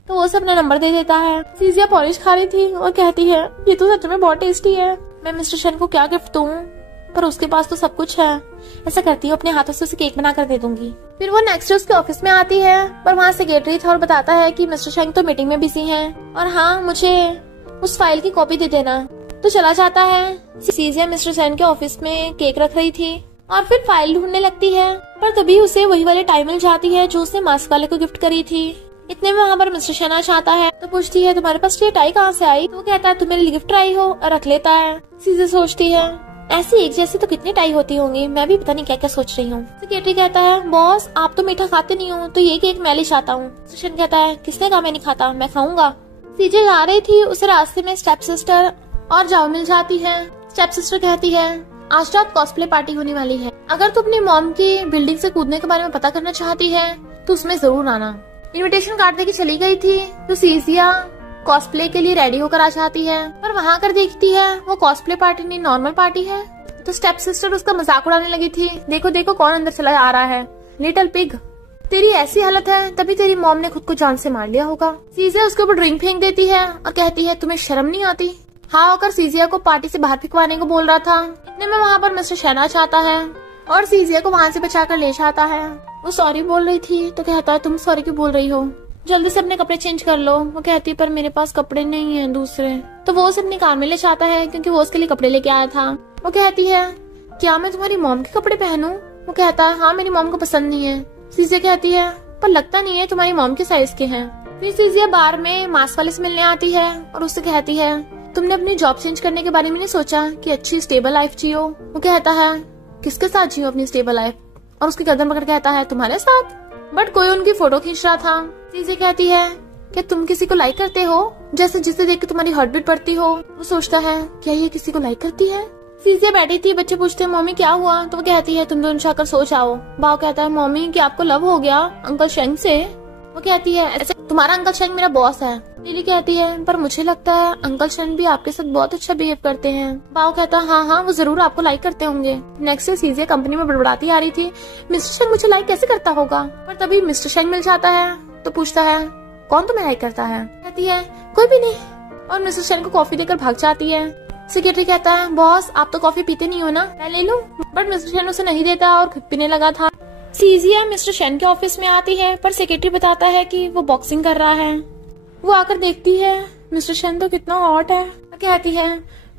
तो वो उसे अपना नंबर दे देता है। सीजिया पॉरिज खा रही थी और कहती है ये तो सच में बहुत टेस्टी है, मैं मिस्टर शन को क्या गिफ्ट दूं, पर उसके पास तो सब कुछ है। ऐसा करती हूँ अपने हाथों से उसे केक बना कर दे दूंगी। फिर वो नेक्स्ट डे उसके ऑफिस में आती है, पर वहाँ सेक्रेटरी था और बताता है कि मिस्टर शन तो मीटिंग में बिजी हैं और हाँ मुझे उस फाइल की कॉपी दे देना। तो चला जाता है। सीजिया मिस्टर शन के ऑफिस में केक रख रही थी और फिर फाइल ढूंढने लगती है, पर तभी उसे वही वाली टाई मिल जाती है जो उसने मास्क वाले को गिफ्ट करी थी। इतने में वहाँ पर मिस्टर शन आ जाता है। तो पूछती है तुम्हारे पास ये टाई कहाँ से आई। तो वो कहता है तुम मेरे लिए गिफ्ट आई हो, और रख लेता है। सीजे सोचती है ऐसी एक जैसी तो कितनी टाई होती होंगी, मैं भी पता नहीं क्या क्या सोच रही हूँ। सेक्रेटरी कहता है बॉस आप तो मीठा खाते नहीं हो, तो ये केक मैं ले जाता हूँ। मिस्टर शन कहता है किसने कहा मैं नहीं खाता, मैं खाऊंगा। सीजे जा रही थी, उसे रास्ते में स्टेप सिस्टर और जाओ मिल जाती है। स्टेप सिस्टर कहती है आज रात कॉस्प्ले पार्टी होने वाली है, अगर तू अपनी मॉम की बिल्डिंग से कूदने के बारे में पता करना चाहती है तो उसमें जरूर आना। इनविटेशन कार्ड देके चली गई थी। तो सीजिया कॉस्प्ले के लिए रेडी होकर आ जाती है, पर वहाँ कर देखती है वो कॉस्प्ले पार्टी नहीं नॉर्मल पार्टी है। तो स्टेप सिस्टर उसका मजाक उड़ाने लगी थी, देखो देखो कौन अंदर चला आ रहा है, लिटिल पिग तेरी ऐसी हालत है तभी तेरी मॉम ने खुद को जान से मार लिया होगा। सीजिया उसके ऊपर ड्रिंक फेंक देती है और कहती है तुम्हें शर्म नहीं आती। हाँ होकर सीजिया को पार्टी से बाहर फिकवाने को बोल रहा था। इतने में वहाँ पर मिस्टर शन आता है और सीजिया को वहाँ से बचाकर ले जाता है। वो सॉरी बोल रही थी तो कहता है तुम सॉरी क्यों बोल रही हो, जल्दी से अपने कपड़े चेंज कर लो। वो कहती है पर मेरे पास कपड़े नहीं हैं दूसरे। तो वो उसे अपनी कार में ले जाता है क्योंकि वो उसके लिए कपड़े लेके आया था। वो कहती है क्या मैं तुम्हारी मॉम के कपड़े पहनूं। वो कहता है हाँ मेरी मॉम को पसंद नहीं है। सीजिया कहती है पर लगता नहीं है तुम्हारी मॉम के साइज के हैं। फिर सीजिया बार में मास्क वाले से मिलने आती है और उससे कहती है तुमने अपनी जॉब चेंज करने के बारे में नहीं सोचा कि अच्छी स्टेबल लाइफ जियो। वो कहता है किसके साथ जियो अपनी स्टेबल लाइफ, और उसकी कदम पकड़ कहता है तुम्हारे साथ। बट कोई उनकी फोटो खींच रहा था। सीजिया कहती है क्या तुम किसी को लाइक करते हो, जैसे जिसे देख के तुम्हारी हार्ट बीट बढ़ती हो। वो सोचता है क्या ये किसी को लाइक करती है। सीजिया बैठी थी, बच्चे पूछते हैं मम्मी क्या हुआ, तो वो कहती है तुम दोनों जाकर सो जाओ। बाओ कहता है मम्मी क्या आपको लव हो गया अंकल शेंग से। वो कहती है ऐसे तुम्हारा अंकल शेंग मेरा बॉस है। लिली कहती है पर मुझे लगता है अंकल शेंग भी आपके साथ बहुत अच्छा बिहेव करते हैं। बाओ कहता है हाँ वो जरूर आपको लाइक करते होंगे। नेक्स्ट डे सीजिया कंपनी में बड़बड़ाती आ रही थी, मिस्टर शेंग मुझे लाइक कैसे करता होगा। पर तभी मिस्टर शेंग मिल जाता है तो पूछता है कौन तुम्हें लाइक करता है। कहती है कोई भी नहीं, और मिस्टर शेंग को कॉफी देकर भाग जाती है। सेक्रेटरी कहता है बॉस आप तो कॉफी पीते नहीं हो ना, मैं ले लूं। बट मिस्टर शेन उसे नहीं देता और खुद पीने लगा था। सीजिया मिस्टर शेन के ऑफिस में आती है पर सेक्रेटरी बताता है कि वो बॉक्सिंग कर रहा है। वो आकर देखती है मिस्टर शेन तो कितना हॉट है। कहती है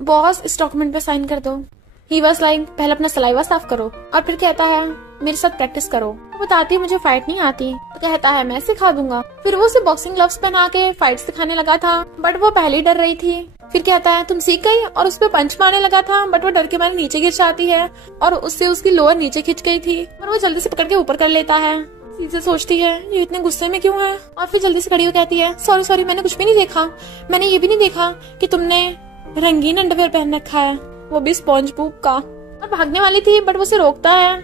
बॉस इस डॉक्यूमेंट पे साइन कर दो। ही वाज लाइक पहले अपना सलाइवा साफ करो, और फिर कहता है मेरे साथ प्रैक्टिस करो। वो बताती है मुझे फाइट नहीं आती, तो कहता है मैं सिखा दूंगा। फिर वो उसे बॉक्सिंग ग्लव्स पहना के फाइट सिखाने लगा था, बट वो पहले ही डर रही थी। फिर कहता है तुम सीख गई, और उस पर पंच मारने लगा था, बट वो डर के मारे नीचे गिर जाती है और उससे उसकी लोअर नीचे खिंच गई थी, और वो जल्दी से पकड़ के ऊपर कर लेता है। सीजिया सोचती है ये इतने गुस्से में क्यों है, और फिर जल्दी से खड़ी हो कहती है सॉरी मैंने कुछ भी नहीं देखा। मैंने ये भी नहीं देखा कि तुमने रंगीन अंडरवेयर पहन रखा है, वो भी स्पॉन्ज बूब का। और भागने वाली थी बट वो उसे रोकता है।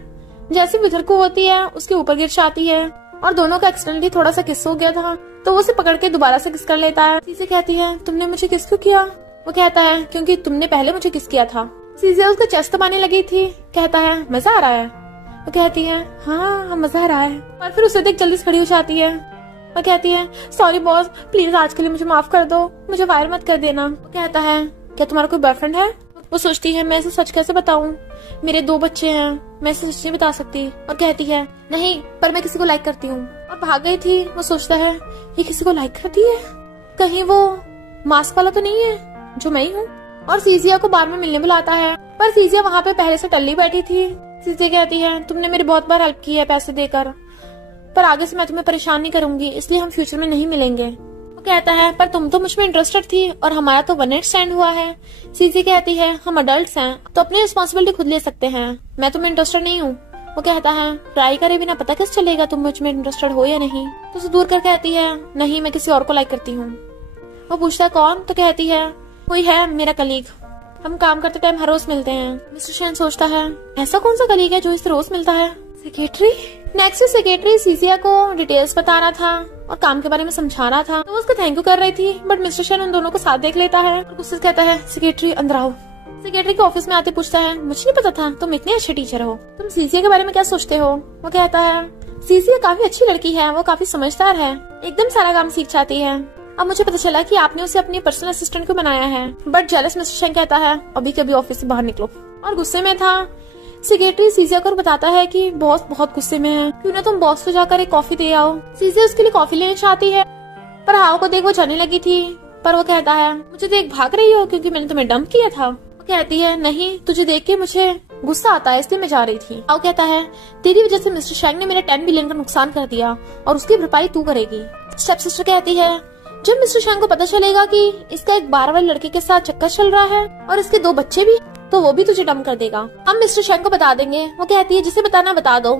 जैसे विधर को होती है उसके ऊपर गिर जाती है, और दोनों का एक्सीडेंटली थोड़ा सा किस हो गया था, तो वो उसे पकड़ के दोबारा से किस कर लेता है। सीजिया कहती है तुमने मुझे किस क्यों किया। वो कहता है क्योंकि तुमने पहले मुझे किस किया था। सीजिया उसका चेस्ट दबाने लगी थी। कहता है मजा आ रहा है। वो कहती है हाँ मजा आ रहा है, और फिर उसे देख जल्दी से खड़ी हो जाती है। वो कहती है सॉरी बॉस प्लीज आज के लिए मुझे माफ कर दो, मुझे फायर मत कर देना। वो कहता है क्या तुम्हारा कोई बॉयफ्रेंड है। वो सोचती है मैं इसे सच कैसे बताऊं, मेरे 2 बच्चे हैं, मैं इसे सच नहीं बता सकती। और कहती है नहीं पर मैं किसी को लाइक करती हूँ, और भाग गई थी। वो सोचता है ये किसी को लाइक करती है, कहीं वो मास्क वाला तो नहीं है जो मैं ही हूँ। और सीजिया को बार में मिलने बुलाता है, पर सीजिया वहाँ पे पहले से टल्ली बैठी थी। सीजिया कहती है तुमने मेरी बहुत बार हेल्प की है पैसे देकर, पर आगे से मैं तुम्हें परेशान नहीं करूंगी, इसलिए हम फ्यूचर में नहीं मिलेंगे। वो कहता है पर तुम तो मुझ में इंटरेस्टेड थी और हमारा तो वन नाइट स्टैंड हुआ है। सीजी कहती है हम अडल्ट्स हैं तो अपनी रिस्पॉन्सिबिलिटी खुद ले सकते हैं, मैं तुम्हें इंटरेस्टेड नहीं हूँ। वो कहता है ट्राई करे बिना पता कैसे चलेगा तुम मुझ में इंटरेस्टेड हो या नहीं। तो उसे दूर कर कहती है नहीं मैं किसी और को लाइक करती हूँ। वो पूछता है कौन, तो कहती है कोई है मेरा कलीग, हम काम करते टाइम हर रोज मिलते हैं। मिस्टर शेन सोचता है ऐसा कौन सा कलीग है जो इसे रोज मिलता है। सेक्रेटरी। नेक्स्ट सेक्रेटरी सीजिया को डिटेल्स बता रहा था और काम के बारे में समझा रहा था, तो वो उसको थैंक यू कर रही थी, बट मिस्टर शेन उन दोनों को साथ देख लेता है और उससे कहता है सेक्रेटरी अंदर आओ। सेक्रेटरी के ऑफिस में आते पूछता है मुझे नहीं पता था तुम इतने अच्छे टीचर हो, तुम सीजिया के बारे में क्या सोचते हो। वो कहता है सीजिया काफी अच्छी लड़की है, वो काफी समझदार है, एकदम सारा काम सीख जाती है। अब मुझे पता चला कि आपने उसे अपनी पर्सनल असिस्टेंट को बनाया है, बट जेलस मिस्टर शेन कहता है अभी कभी ऑफिस से बाहर निकलो। और गुस्से में था। सेक्रेटरी सीजिया को बताता है कि बॉस बहुत गुस्से में है, क्यों ना तुम बॉस को जाकर एक कॉफी दे आओ। सीजिया उसके लिए कॉफी लेना चाहती है, पर हाओ को देख वो जाने लगी थी, पर वो कहता है मुझे देख भाग रही हो क्योंकि मैंने तुम्हें डंप किया था। वो कहती है नहीं तुझे देख के मुझे गुस्सा आता है इसलिए मैं जा रही थी। हाओ कहता है तेरी वजह से मिस्टर शेंग ने मेरे 10 बिलियन का नुकसान कर दिया और उसकी भरपाई तू करेगी। स्टेप सिस्टर कहती है जब मिस्टर शेंग को पता चलेगा कि इसका एक 12 वाले लड़के के साथ चक्कर चल रहा है और इसके 2 बच्चे भी, तो वो भी तुझे डंप कर देगा। हम मिस्टर शेंग को बता देंगे। वो कहती है जिसे बताना बता दो,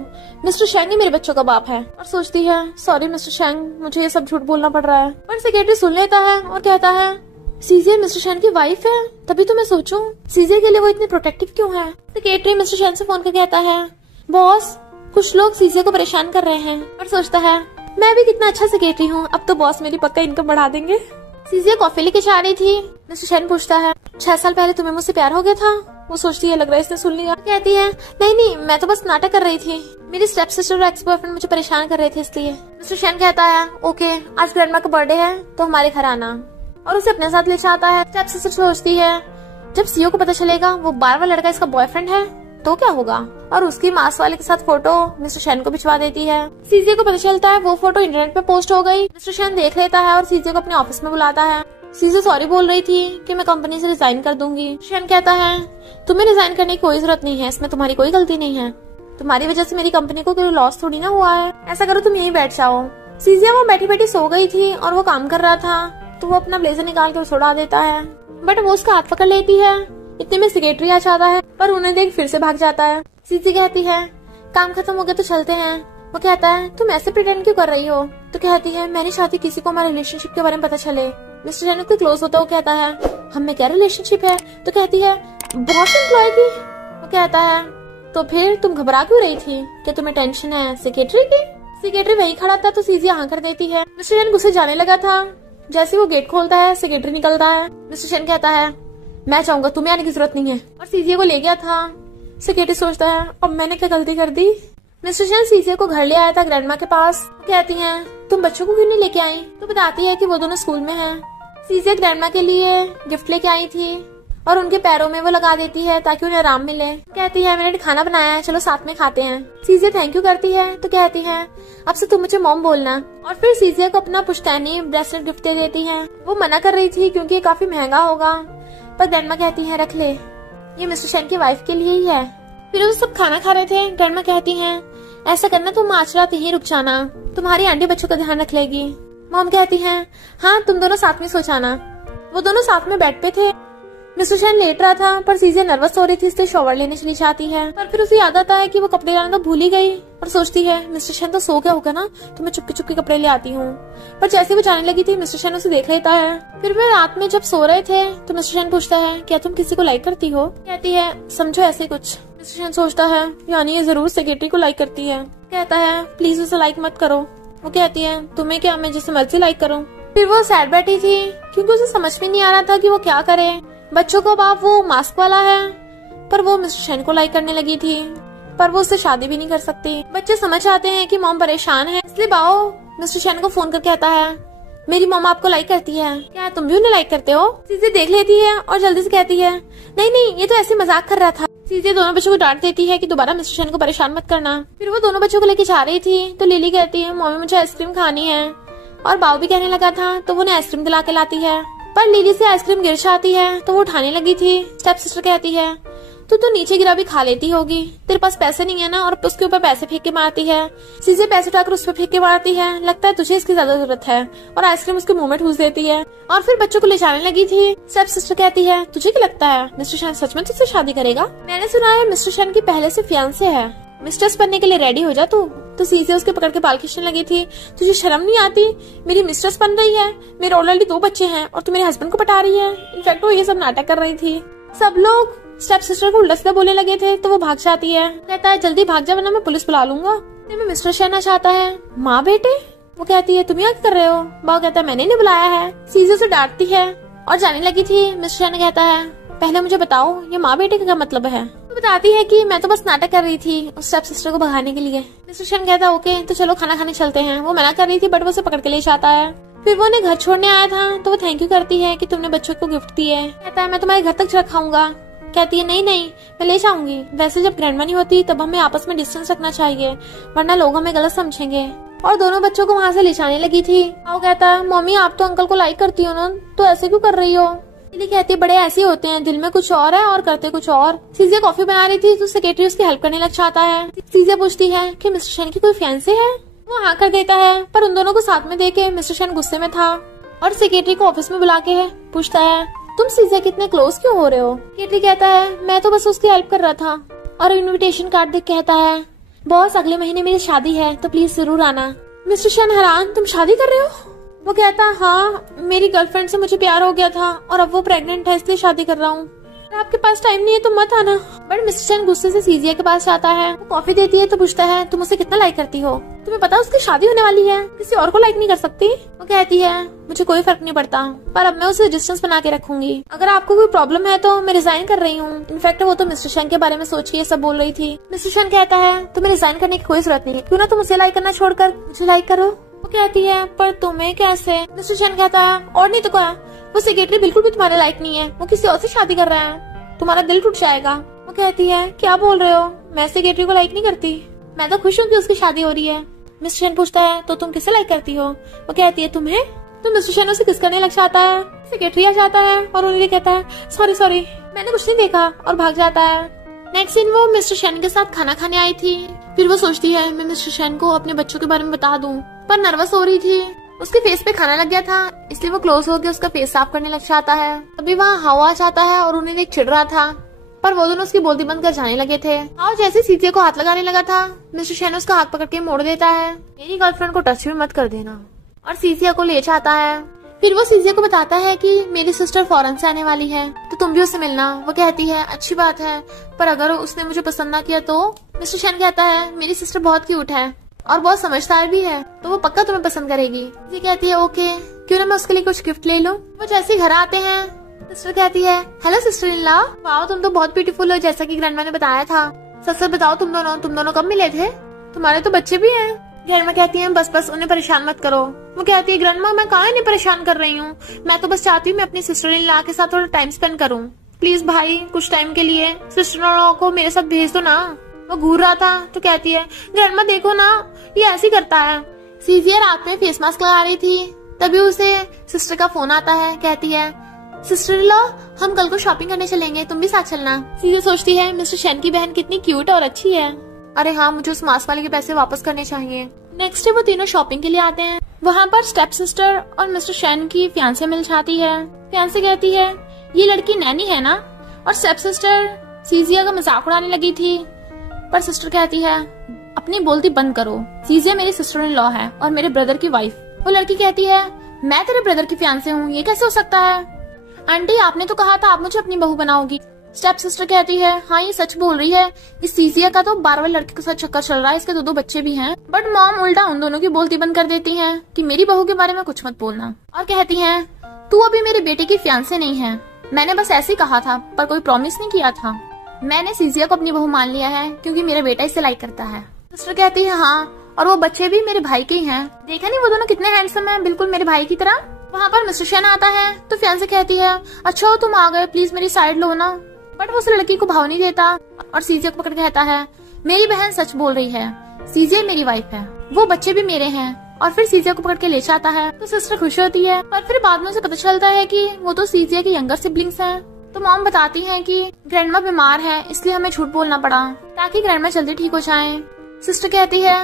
मिस्टर शेंग ही मेरे बच्चों का बाप है। और सोचती है सॉरी मिस्टर शेंग मुझे ये सब झूठ बोलना पड़ रहा है। पर सेक्रेटरी सुन लेता है और कहता है सीजिया मिस्टर शेंग की वाइफ है, तभी तो मैं सोचूं सीजिया के लिए वो इतनी प्रोटेक्टिव क्यों है। सेक्रेटरी मिस्टर शेंग से फोन कर कहता है बॉस कुछ लोग सीजिया को परेशान कर रहे हैं। और सोचता है मैं भी कितना अच्छा सेक्रेटरी हूँ, अब तो बॉस मेरी पक्का इनकम बढ़ा देंगे। सीजिया कॉफी लेके जा रही थी। मिस्टर शेन पूछता है 6 साल पहले तुम्हें मुझसे प्यार हो गया था। वो सोचती है लग रहा है इसने सुन लिया। कहती है नहीं मैं तो बस नाटक कर रही थी, मेरी स्टेप सिस्टर और एक्स बॉयफ्रेंड मुझे परेशान कर रहे थे इसलिए। मिस्टर शेन कहता है ओके आज ग्रैंडमा का बर्थडे है तो हमारे घर आना, और उसे अपने साथ ले जाता है। स्टेप सिस्टर सोचती है जब सीओ को पता चलेगा वो 12वां लड़का इसका बॉयफ्रेंड है तो क्या होगा, और उसकी मास्क वाले के साथ फोटो मिस्टर शेन को भिजवा देती है। सीजिया को पता चलता है वो फोटो इंटरनेट पे पोस्ट हो गई। मिस्टर शेन देख लेता है और सीजिया को अपने ऑफिस में बुलाता है। सीजिया सॉरी बोल रही थी कि मैं कंपनी से रिजाइन कर दूंगी। शेन कहता है तुम्हें रिजाइन करने की कोई जरूरत नहीं है, इसमें तुम्हारी कोई गलती नहीं है, तुम्हारी वजह से मेरी कंपनी को कोई लॉस थोड़ी ना हुआ है, ऐसा करो तुम यहीं बैठ जाओ। सीजिया वो बैठी बैठी सो गई थी और वो काम कर रहा था, तो वो अपना ब्लेजर निकाल के उड़ा देता है, बट वो उसका हाथ पकड़ लेती है। इतने में सेक्रेटरी आ जाता है, पर उन्हें देख फिर से भाग जाता है। सीजी कहती है काम खत्म हो गया तो चलते हैं। वो कहता है तुम ऐसे प्रिटेंड क्यों कर रही हो, तो कहती है मैं नहीं चाहती किसी को हमारे रिलेशनशिप के बारे में पता चले। मिस्टर चैन उसके क्लोज होता है, वो कहता है हम में क्या रिलेशनशिप है? तो कहती है बॉस एम्प्लॉय की। वो कहता है तो फिर तुम घबरा क्यों रही थी? क्या तुम्हें टेंशन है सेक्रेटरी की? सेक्रेटरी वही खड़ा था तो सीजी हाँ कर देती है। मिस्टर चैन गुस्से जाने लगा था, जैसे वो गेट खोलता है सेक्रेटरी निकलता है। मिस्टर चैन कहता है मैं चाहूंगा, तुम्हें आने की जरूरत नहीं है, और सीजी को ले गया था। सेक्रेटरी सोचता है अब मैंने क्या गलती कर दी। मिस्टर चैन सीजे को घर ले आया था ग्रैंडमा के पास। कहती हैं तुम बच्चों को क्यों नहीं लेके आई? तो बताती है कि वो दोनों स्कूल में हैं। सीजे ग्रैंडमा के लिए गिफ्ट लेके आई थी और उनके पैरों में वो लगा देती है ताकि उन्हें आराम मिले। कहती है मैंने खाना बनाया है, चलो साथ में खाते हैं। सीजे थैंक यू करती है तो कहती है अब से तुम मुझे मॉम बोलना, और फिर सीजे को अपना पुश्तैनी ब्रेसलेट गिफ्ट दे देती है। वो मना कर रही थी क्योंकि ये काफी महंगा होगा, पर ग्रैंडमा कहती है रख ले, ये मिस्टर चैन की वाइफ के लिए ही है। फिर वो सब खाना खा रहे थे। ग्रैंडमा कहती हैं ऐसा करना तुम आज रात यहीं रुक जाना, तुम्हारी आंटी बच्चों का ध्यान रख लेगी। मॉम कहती हैं हाँ तुम दोनों साथ में सो जाना। वो दोनों साथ में बेड पे थे। मिस्टर चैन लेट रहा था पर सीजे नर्वस हो रही थी इसलिए शॉवर लेने चली जाती है, पर फिर उसे याद आता है कि वो कपड़े लाना तो भूल ही गई और सोचती है मिस्टर चैन तो सो गया होगा ना, तो मैं चुपके चुपके कपड़े ले आती हूँ। पर जैसे वो जाने लगी थी मिस्टर चैन उसे देख लेता है। फिर वे रात में जब सो रहे थे तो मिस्टर चैन पूछता है क्या तुम किसी को लाइक करती हो? कहती है समझो ऐसे कुछ। मिस्टर चैन सोचता है यानी ये जरूर सेक्रेटरी को लाइक करती है। कहता है प्लीज उसे लाइक मत करो। वो कहती है तुम्हें क्या, मैं जिसे मर्जी लाइक करूँ। फिर वो सैड बैठी थी क्योंकि उसे समझ में नहीं आ रहा था कि वो क्या करे। बच्चों को बाप वो मास्क वाला है, पर वो मिस्टर चैन को लाइक करने लगी थी, पर वो उससे शादी भी नहीं कर सकती। बच्चे समझ आते हैं कि मॉम परेशान है, इसलिए बाओ मिस्टर चैन को फोन करके कहता है मेरी मॉम आपको लाइक करती है, क्या तुम भी उन्हें लाइक करते हो? सीजे देख लेती है और जल्दी से कहती है नहीं नहीं ये तो ऐसे मजाक कर रहा था। सीजे दोनों बच्चों को डांट देती है कि दोबारा मिस्टर चैन को परेशान मत करना। फिर वो दोनों बच्चों को लेके जा रही थी तो लिली कहती है मम्मी मुझे आइसक्रीम खानी है, और बाओ भी कहने लगा था तो वो उन्हें आइसक्रीम दिला के लाती है, पर लिली से आइसक्रीम गिर जाती है तो वो उठाने लगी थी। स्टेप सिस्टर कहती है तो नीचे गिरा भी खा लेती होगी, तेरे पास पैसे नहीं है ना, और उसके ऊपर पैसे फेंक के मारती है। सीजे पैसे उठाकर उस पर फेंक के मारती है, लगता है तुझे इसकी ज्यादा जरूरत है, और आइसक्रीम उसके मुंह में ठूस देती है और फिर बच्चों को ले जाने लगी थी। स्टेप सिस्टर कहती है तुझे क्या लगता है मिस्टर चैन सच में तुझसे शादी करेगा? मैंने सुना है मिस्टर चैन की पहले से फियांसे है, मिस्टर्स बनने के लिए रेडी हो जा तू। तो सीजे उसके पकड़ के बाल खींचने लगी थी, तुझे शर्म नहीं आती? मेरी मिस्ट्रेस बन रही है, मेरे ऑलरेडी 2 बच्चे हैं और तू मेरे हस्बैंड को पटा रही है। इनफैक्ट वो ये सब नाटक कर रही थी। सब लोग स्टेप सिस्टर को उल्टा सीधा बोलने लगे थे तो वो भाग जाती है। कहता है जल्दी भाग जा वरना मैं पुलिस बुला लूंगा। मैं मिस्टर चैन चाहता है माँ बेटे। वो कहती है तुम यहाँ क्या कर रहे हो? बाव कहता है मैंने नहीं बुलाया है। सीजे उसे डांटती है और जाने लगी थी। मिस्टर चैन कहता है पहले मुझे बताओ ये माँ बेटे का क्या मतलब है? तो बताती है कि मैं तो बस नाटक कर रही थी उस स्टेप सिस्टर को भगाने के लिए। मिस्टर चैन कहता है ओके तो चलो खाना खाने चलते हैं। वो मना कर रही थी बट वो उसे पकड़ के ले जाता है। फिर वो उन्हें घर छोड़ने आया था तो वो थैंक यू करती है कि तुमने बच्चों को गिफ्ट दिए। कहता है मैं तुम्हारे घर तक रखाऊंगा। कहती है नहीं नहीं मैं ले जाऊंगी, वैसे जब ग्रैंडमा नहीं होती तब हमें आपस में डिस्टेंस रखना चाहिए वरना लोग हमें गलत समझेंगे। और दोनों बच्चों को वहाँ से ले जाने लगी थी। वो कहता है मम्मी आप तो अंकल को लाइक करती हो ना, तो ऐसे क्यों कर रही हो? लिली कहती है बड़े ऐसे होते हैं, दिल में कुछ और है और करते कुछ और। सीजे कॉफी बना रही थी तो सेक्रेटरी उसकी हेल्प करने लग जाता है। सीजे पूछती है कि मिस्टर चैन की कोई फियांसे है? वो हाँ कर देता है, पर उन दोनों को साथ में देखे मिस्टर चैन गुस्से में था और सेक्रेटरी को ऑफिस में बुला के पूछता है तुम सीजे कितने क्लोज क्यों हो रहे हो? सेक्रेटरी कहता है मैं तो बस उसकी हेल्प कर रहा था, और इन्विटेशन कार्ड देख कहता है बॉस अगले महीने मेरी शादी है तो प्लीज जरूर आना। मिस्टर चैन हैरान तुम शादी कर रहे हो? वो कहता हाँ मेरी गर्लफ्रेंड से मुझे प्यार हो गया था और अब वो प्रेग्नेंट है इसलिए शादी कर रहा हूँ। आपके पास टाइम नहीं है तो मत आना। बट मिस्टर चैन गुस्से से सीजिया के पास जाता है। वो कॉफी देती है तो पूछता है तुम उसे कितना लाइक करती हो? तुम्हें पता उसकी शादी होने वाली है, किसी और को लाइक नहीं कर सकती। वो कहती है मुझे कोई फर्क नहीं पड़ता, पर अब मैं उसे डिस्टेंस बना के रखूंगी। अगर आपको कोई प्रॉब्लम है तो मैं रिजाइन कर रही हूँ। इनफैक्ट वो तो मिस्टर चैन के बारे में सोच के ये सब बोल रही थी। मिस्टर चैन कहता है तुम्हें रिजाइन करने की कोई जरूरत नहीं, क्यों ना तुम उसे लाइक करना छोड़कर मुझे लाइक करो। वो कहती है पर तुम्हें कैसे? मिस्टर चैन कहता है और नहीं तो क्या, वो सेक्रेटरी बिल्कुल भी तुम्हारे लायक नहीं है, वो किसी और से शादी कर रहा है, तुम्हारा दिल टूट जाएगा। वो कहती है क्या बोल रहे हो, मैं सेक्रेटरी को लाइक नहीं करती, मैं तो खुश हूँ कि उसकी शादी हो रही है। मिस्टर चैन पूछता है तो तुम किसे लाइक करती हो? वो कहती है तुम्हें। तो मिस्टर चैन उसे किस करने लग जाता है। सेक्रेटरी आ जाता है और उन्हें कहता है सॉरी मैंने कुछ नहीं देखा, और भाग जाता है। नेक्स्ट सीन वो मिस्टर चैन के साथ खाना खाने आई थी। फिर वो सोचती है मैं मिस्टर चैन को अपने बच्चों के बारे में बता दूं, पर नर्वस हो रही थी। उसके फेस पे खाना लग गया था इसलिए वो क्लोज होकर उसका फेस साफ करने लग जाता है। अभी वहाँ हवा आ जाता है और उन्हें देख चिढ़ रहा था। पर वो दोनों उसकी बोलती बंद कर जाने लगे थे। और जैसे सीजिया को हाथ लगाने लगा था, मिस्टर शेन उसका हाथ पकड़ के मोड़ देता है। मेरी गर्लफ्रेंड को टच भी मत कर देना, और सीजिया को ले जाता है। फिर वो सीजिया को बताता है कि मेरी सिस्टर फॉरेन से आने वाली है, तो तुम भी उससे मिलना। वो कहती है अच्छी बात है, पर अगर उसने मुझे पसंद ना किया तो? मिस्टर शेन कहता है मेरी सिस्टर बहुत क्यूट है और बहुत समझदार भी है, तो वो पक्का तुम्हें पसंद करेगी। ये कहती है ओके, क्यों ना मैं उसके लिए कुछ गिफ्ट ले लूं। वो जैसे ही घर आते हैं, सिस्टर कहती है hello sister in law, wow तुम तो बहुत ब्यूटीफुल हो, जैसा कि ग्रैंडमा ने बताया था। सच सच बताओ तुम दोनों कब मिले थे? तुम्हारे तो बच्चे भी हैं। ग्रैंडमा कहती है बस उन्हें परेशान मत करो। वो कहती है ग्रैंडमा मैं कहाँ इन्हें परेशान कर रही हूँ, मैं तो बस चाहती हूँ मैं अपनी सिस्टर इन लॉ के साथ थोड़ा टाइम स्पेंड करूँ। प्लीज भाई कुछ टाइम के लिए सिस्टर इन लॉ को मेरे साथ भेज दो ना। वो घूर रहा था तो कहती है ग्रैंडमा देखो ना, ये ऐसे ही करता है। सीजिया रात में फेस मास्क लगा रही थी, तभी उसे सिस्टर का फोन आता है। कहती है सिस्टर इन लॉ हम कल को शॉपिंग करने चलेंगे, तुम भी साथ चलना। सीजिया सोचती है मिस्टर शेन की बहन कितनी क्यूट और अच्छी है। अरे हाँ, मुझे उस मास्क वाले के पैसे वापस करने चाहिए। नेक्स्ट डे वो तीनों शॉपिंग के लिए आते हैं। वहाँ पर स्टेप सिस्टर और मिस्टर शेन की फियांसे मिल जाती है। फियांसे कहती है ये लड़की नैनी है ना, और स्टेप सिस्टर सीजिया का मजाक उड़ाने लगी थी, पर सिस्टर कहती है अपनी बोलती बंद करो, सीजिया मेरी सिस्टर इन लॉ है और मेरे ब्रदर की वाइफ। वो लड़की कहती है मैं तेरे ब्रदर की फियांसे हूँ, ये कैसे हो सकता है? आंटी आपने तो कहा था आप मुझे अपनी बहू बनाओगी। स्टेप सिस्टर कहती है हाँ ये सच बोल रही है, इस सीजिया का तो 12 लड़के के साथ चक्कर चल रहा है, इसके 2 बच्चे भी हैं। बट मॉम उल्टा उन दोनों की बोलती बंद कर देती है कि मेरी बहू के बारे में कुछ मत बोलना, और कहती है तू अभी मेरे बेटे की फियांसे नहीं है, मैंने बस ऐसे ही कहा था पर कोई प्रॉमिस नहीं किया था। मैंने सीजिया को अपनी बहू मान लिया है क्योंकि मेरा बेटा इससे लाइक करता है। सिस्टर कहती है हाँ, और वो बच्चे भी मेरे भाई के ही हैं, देखा नहीं वो दोनों कितने हैंडसम हैं, बिल्कुल मेरे भाई की तरह। वहाँ पर मिस्टर शेन आता है तो फियांसे कहती है अच्छा हो तुम आ गए, प्लीज मेरी साइड लो ना। बट वो उस लड़की को भाव नहीं देता और सीजिया को पकड़ के कहता है मेरी बहन सच बोल रही है, सीजिया मेरी वाइफ है, वो बच्चे भी मेरे हैं। और फिर सीजिया को पकड़ के ले जाता है तो सिस्टर खुश होती है, पर फिर बाद में उसे पता चलता है कि वो तो सीजिया के यंगर सिबलिंग्स हैं। तो मॉम बताती है कि ग्रैंडमा बीमार है इसलिए हमें झूठ बोलना पड़ा ताकि ग्रैंडमा जल्दी ठीक हो जाए। सिस्टर कहती है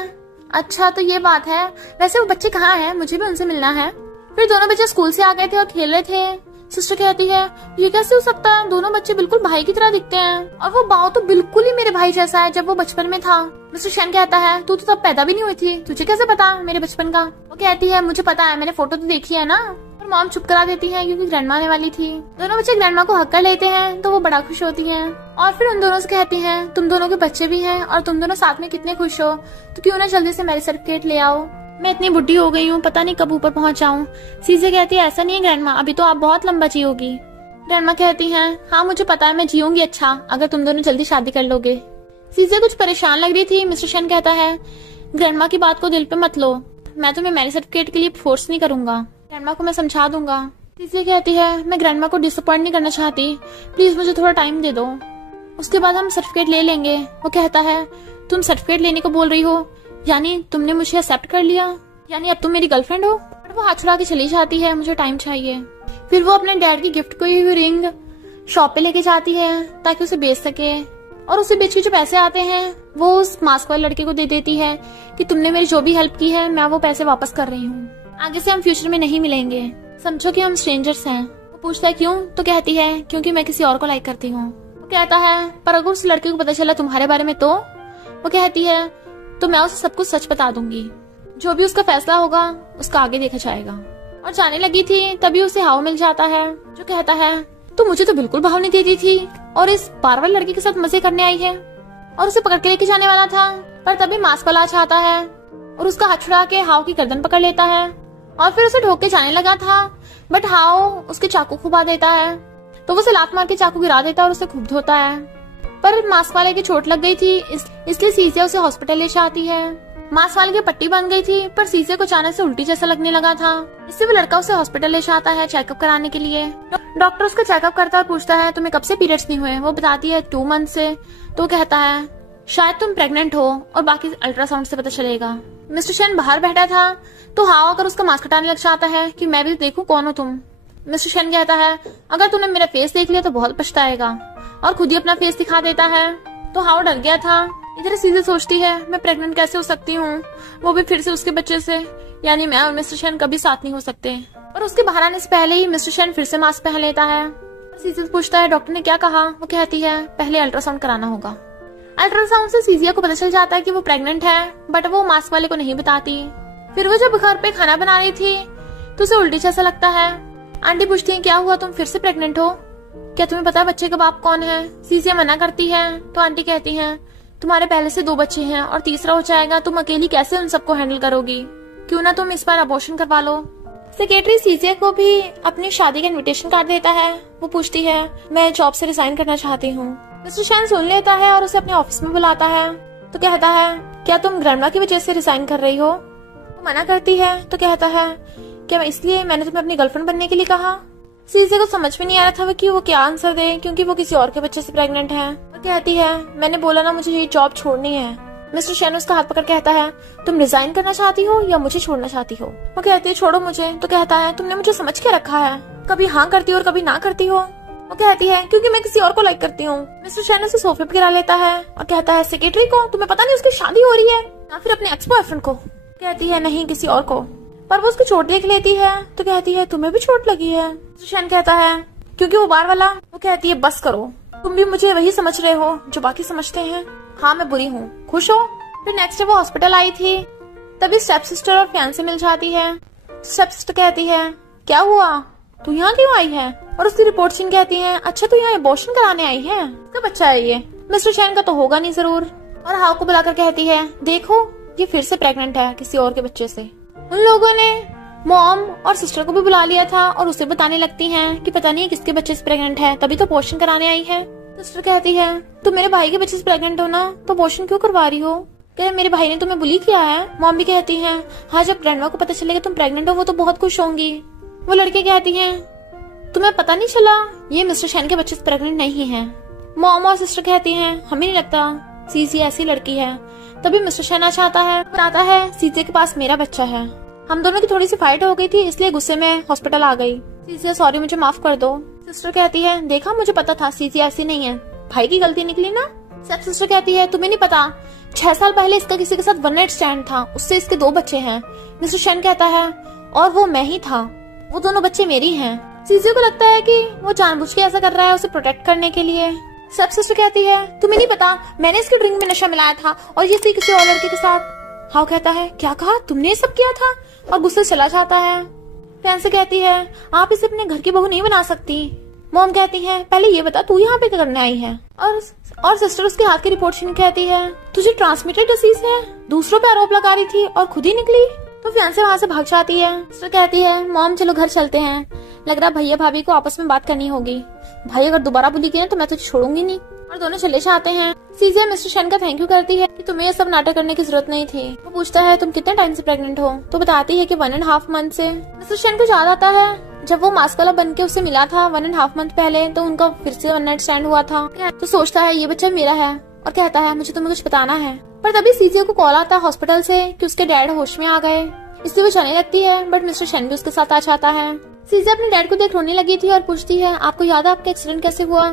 अच्छा तो ये बात है, वैसे वो बच्चे कहाँ हैं, मुझे भी उनसे मिलना है। फिर दोनों बच्चे स्कूल से आ गए थे और खेल रहे थे। सिस्टर कहती है ये कैसे हो सकता है, दोनों बच्चे बिल्कुल भाई की तरह दिखते हैं, और वो बाव तो बिल्कुल ही मेरे भाई जैसा है जब वो बचपन में था। मिस्टर शेन कहता है तू तो तब पैदा भी नहीं हुई थी, तुझे कैसे पता मेरे बचपन का? वो कहती है मुझे पता है, मैंने फोटो तो देखी है ना। और मॉम चुप करा देती है क्योंकि ग्रैंडमा आने वाली थी। दोनों बच्चे ग्रैंडमा को हक कर लेते हैं तो वो बड़ा खुश होती है, और फिर उन दोनों से कहती है तुम दोनों के बच्चे भी हैं और तुम दोनों साथ में कितने खुश हो, तो क्यों ना जल्दी से मैरिज सर्टिफिकेट ले आओ। मैं इतनी बुढ़ी हो गई हूँ, पता नहीं कब ऊपर पहुँच जाऊँ। सीजिया कहती है ऐसा नहीं है ग्रैंडमा, अभी तो आप बहुत लंबा जियोगी। ग्रैंडमा कहती हैं हाँ मुझे पता है मैं जीऊंगी अच्छा, अगर तुम दोनों जल्दी शादी कर लोगे। सीजिया कुछ परेशान लग रही थी। मिस्टर शेन कहता है ग्रैंडमा की बात को दिल पे मत लो, मैं तुम्हें मैरिज सर्टिफिकेट के लिए फोर्स नहीं करूंगा, ग्रैंडमा को मैं समझा दूंगा। सीजिया कहती है मैं ग्रैंडमा को डिसअपॉइंट नहीं करना चाहती, प्लीज मुझे थोड़ा टाइम दे दो, उसके बाद हम सर्टिफिकेट ले लेंगे। वो कहता है तुम सर्टिफिकेट लेने को बोल रही हो, यानी तुमने मुझे एक्सेप्ट कर लिया, यानी अब तुम मेरी गर्लफ्रेंड हो? वो हाथ छुड़ा के चली जाती है, मुझे टाइम चाहिए। फिर वो अपने डैड की गिफ्ट को हुई रिंग शॉप पे लेके जाती है ताकि उसे बेच सके, और उसे बेच के जो पैसे आते हैं वो उस मास्क वाले लड़के को दे देती है कि तुमने मेरी जो भी हेल्प की है मैं वो पैसे वापस कर रही हूँ, आगे से हम फ्यूचर में नहीं मिलेंगे, समझो कि हम स्ट्रेंजर्स हैं। वो पूछता है क्यों, तो कहती है क्योंकि मैं किसी और को लाइक करती हूँ। वो कहता है पर अगर उस लड़के को पता चला तुम्हारे बारे में तो? वो कहती है तो मैं उसे सब कुछ सच बता दूंगी, जो भी उसका फैसला होगा उसका आगे देखा जाएगा। और जाने लगी थी तभी उसे हाव मिल जाता है जो कहता है तो मुझे तो बिल्कुल भाव नहीं देती थी और इस बारवाल लड़के के साथ मजे करने आई है, और उसे पकड़ के लेके जाने वाला था, पर तभी मास्क वाला आता है और उसका हाथ छुड़ा के हाव की गर्दन पकड़ लेता है और फिर उसे ढोक के जाने लगा था, बट हाव उसके चाकू खुबा देता है तो वो उसे लात मार के चाकू गिरा देता है और उसे खूब धोता है। पर मास्क वाले की चोट लग गई थी इसलिए सीजिया उसे हॉस्पिटल ले जाती है। मास्क वाले की पट्टी बन गई थी पर सीजिया को अचानक से उल्टी जैसा लगने लगा था, इससे वो लड़का उसे हॉस्पिटल ले जाता है चेकअप कराने के लिए। डॉक्टर उसका चेकअप करता है और पूछता है तुम्हें कब से पीरियड्स नहीं हुए? वो बताती है 2 मंथ से। तो कहता है शायद तुम प्रेग्नेंट हो और बाकी अल्ट्रासाउंड से पता चलेगा। मिस्टर शेन बाहर बैठा था तो हाव आकर उसका मास्क हटाने लग जाता है कि मैं भी देखूं कौन हो तुम। मिस्टर शेन कहता है अगर तूने मेरा फेस देख लिया तो बहुत पछताएगा, और खुद ही अपना फेस दिखा देता है। तो हाव डर गया था। इधर सीधे सोचती है मैं प्रेग्नेंट कैसे हो सकती हूँ, वो भी फिर से उसके बच्चे से, यानी मैं और मिस्टर शेन कभी साथ नहीं हो सकते। और उसके बाहर आने से पहले ही मिस्टर शेन फिर से मास्क पहन लेता है सीजिया पूछता है डॉक्टर ने क्या कहा। वो कहती है पहले अल्ट्रासाउंड कराना होगा। अल्ट्रासाउंड से सीजिया को पता चल जाता है कि वो प्रेग्नेंट है, बट वो मास्क वाले को नहीं बताती। फिर वो जब घर पे खाना बना रही थी तो उसे उल्टी जैसा लगता है। आंटी पूछती है क्या हुआ, तुम फिर से प्रेग्नेंट हो, क्या तुम्हें पता है बच्चे का बाप कौन है। सीजिया मना करती है तो आंटी कहती है तुम्हारे पहले से 2 बच्चे हैं और तीसरा हो जाएगा, तुम अकेली कैसे उन सबको हैंडल करोगी, क्यों ना तुम इस बार अबॉर्शन करवा लो। सेक्रेटरी सीजिया को भी अपनी शादी का इनविटेशन कार्ड देता है। वो पूछती है मैं जॉब से रिजाइन करना चाहती हूँ। मिस्टर शैन सुन लेता है और उसे अपने ऑफिस में बुलाता है तो कहता है क्या तुम ग्रैंडमा की वजह से रिजाइन कर रही हो। वो मना करती है तो कहता है क्या इसलिए मैंने तुम्हें अपनी गर्लफ्रेंड बनने के लिए कहा। सीजिया को समझ में नहीं आ रहा था कि वो क्या आंसर दे, क्योंकि वो किसी और के बच्चे से प्रेग्नेंट है। वो कहती है मैंने बोला ना मुझे ये जॉब छोड़नी है। मिस्टर शैन उसका हाथ पकड़ कहता है तुम रिजाइन करना चाहती हो या मुझे छोड़ना चाहती हो। वो कहती है छोड़ो मुझे। तो कहता है तुमने मुझे समझ के रखा है, कभी हाँ करती हो और कभी ना करती हो। वो कहती है क्योंकि मैं किसी और को लाइक करती हूँ। मिस्टर शैन उसे सोफे पर गिरा लेता है और कहता है सेक्रेटरी को तुम्हें पता नहीं उसकी शादी हो रही है, या फिर अपने एक्स बॉयफ्रेंड को। कहती है नहीं किसी और को, पर वो उसकी चोट देख लेती है तो कहती है तुम्हें भी चोट लगी है। मिस्टर शैन कहता है क्योंकि वो बार वाला। वो कहती है बस करो, तुम भी मुझे वही समझ रहे हो जो बाकी समझते हैं। हाँ मैं बुरी हूँ, खुश हो। फिर नेक्स्ट डे वो हॉस्पिटल आई थी, तभी स्टेप सिस्टर और फियांसे मिल जाती है। स्टेप सिस्टर कहती है क्या हुआ, तू यहाँ क्यों आई है, और उसकी रिपोर्ट छीन कहती है अच्छा तू यहाँ अबॉर्शन कराने आई है, इसका बच्चा है ये। मिस्टर शैन का तो होगा नहीं जरूर। और हाउ को बुलाकर कहती है देखो ये फिर से प्रेग्नेंट है किसी और के बच्चे से। उन लोगों ने मॉम और सिस्टर को भी बुला लिया था और उसे बताने लगती हैं कि पता नहीं किसके बच्चे से प्रेग्नेंट है, तभी तो अबॉर्शन कराने आई है। सिस्टर कहती है तुम मेरे भाई के बच्चे से प्रेग्नेंट हो ना, तो अबॉर्शन क्यों करवा रही हो। कहे मेरे भाई ने तुम्हें बुली किया है। मॉम भी कहती है हाँ जब ग्रैंडमा को पता चलेगा तुम प्रेग्नेंट हो वो तो बहुत खुश होंगी। वो लड़के कहती है तुम्हें पता नहीं चला ये मिस्टर शैन के बच्चे से प्रेग्नेंट नहीं है। मॉम और सिस्टर कहती है हमें नहीं लगता सीजिया ऐसी लड़की है। तभी मिस्टर शैन आ जाता है, बताता है सीजिया के पास मेरा बच्चा है, हम दोनों की थोड़ी सी फाइट हो गई थी इसलिए गुस्से में हॉस्पिटल आ गई। सीजिया सॉरी मुझे माफ कर दो। सिस्टर कहती है देखा मुझे पता था सीजिया ऐसी नहीं है, भाई की गलती निकली ना। सब सिस्टर कहती है तुम्हें नहीं पता 6 साल पहले इसका किसी के साथ 1 नाइट स्टैंड था, उससे इसके 2 बच्चे हैं। मिस्टर शैन कहता है और वो मैं ही था, वो दोनों बच्चे मेरी हैं। सीजिया को लगता है कि वो जानबूझ के ऐसा कर रहा है उसे प्रोटेक्ट करने के लिए। सब सिस्टर कहती है तुम्हें नहीं पता मैंने इसके ड्रिंक में नशा मिलाया था और ये किसी और लड़के के साथ। हाउ कहता है क्या कहा तुमने ये सब किया था, और गुस्से चला जाता है। फैंसी कहती है आप इसे अपने घर की बहू नहीं बना सकती। मॉम कहती है पहले ये बता तू यहाँ पे क्या करने आई है। और सिस्टर उसके हाथ की रिपोर्ट छीन कहती है तुझे ट्रांसमिटेड डिसीज है, दूसरों पे आरोप लगा रही थी और खुद ही निकली। तो फैंसी वहाँ से भाग जाती है। सिस्टर कहती है मॉम चलो घर चलते हैं, लग रहा भैया भाभी को आपस में बात करनी होगी, भाई अगर दोबारा बुली गए तो मैं तुझे छोड़ूंगी नहीं। और दोनों चले जाते हैं। सीजिया मिस्टर शैन का थैंक यू करती है कि तुम्हें ये सब नाटक करने की जरूरत नहीं थी। वो पूछता है तुम कितने टाइम से प्रेग्नेंट हो, तो बताती है कि 1.5 मंथ से। मिस्टर शैन को याद आता है जब वो मास्क वाला बन के उससे मिला था 1.5 मंथ पहले, तो उनका फिर से 1 नाइट स्टैंड हुआ था। तो सोचता है ये बच्चा मेरा है और कहता है मुझे तुम्हें कुछ बताना है। पर तभी सीजिया को कॉल आता है हॉस्पिटल से कि उसके डैड होश में आ गए, इसलिए वो जाने लगती है, बट मिस्टर शैन भी उसके साथ आ जाता है। सीजिया अपने डैड को देख रोने लगी थी और पूछती है आपको याद है आपका एक्सीडेंट कैसे हुआ,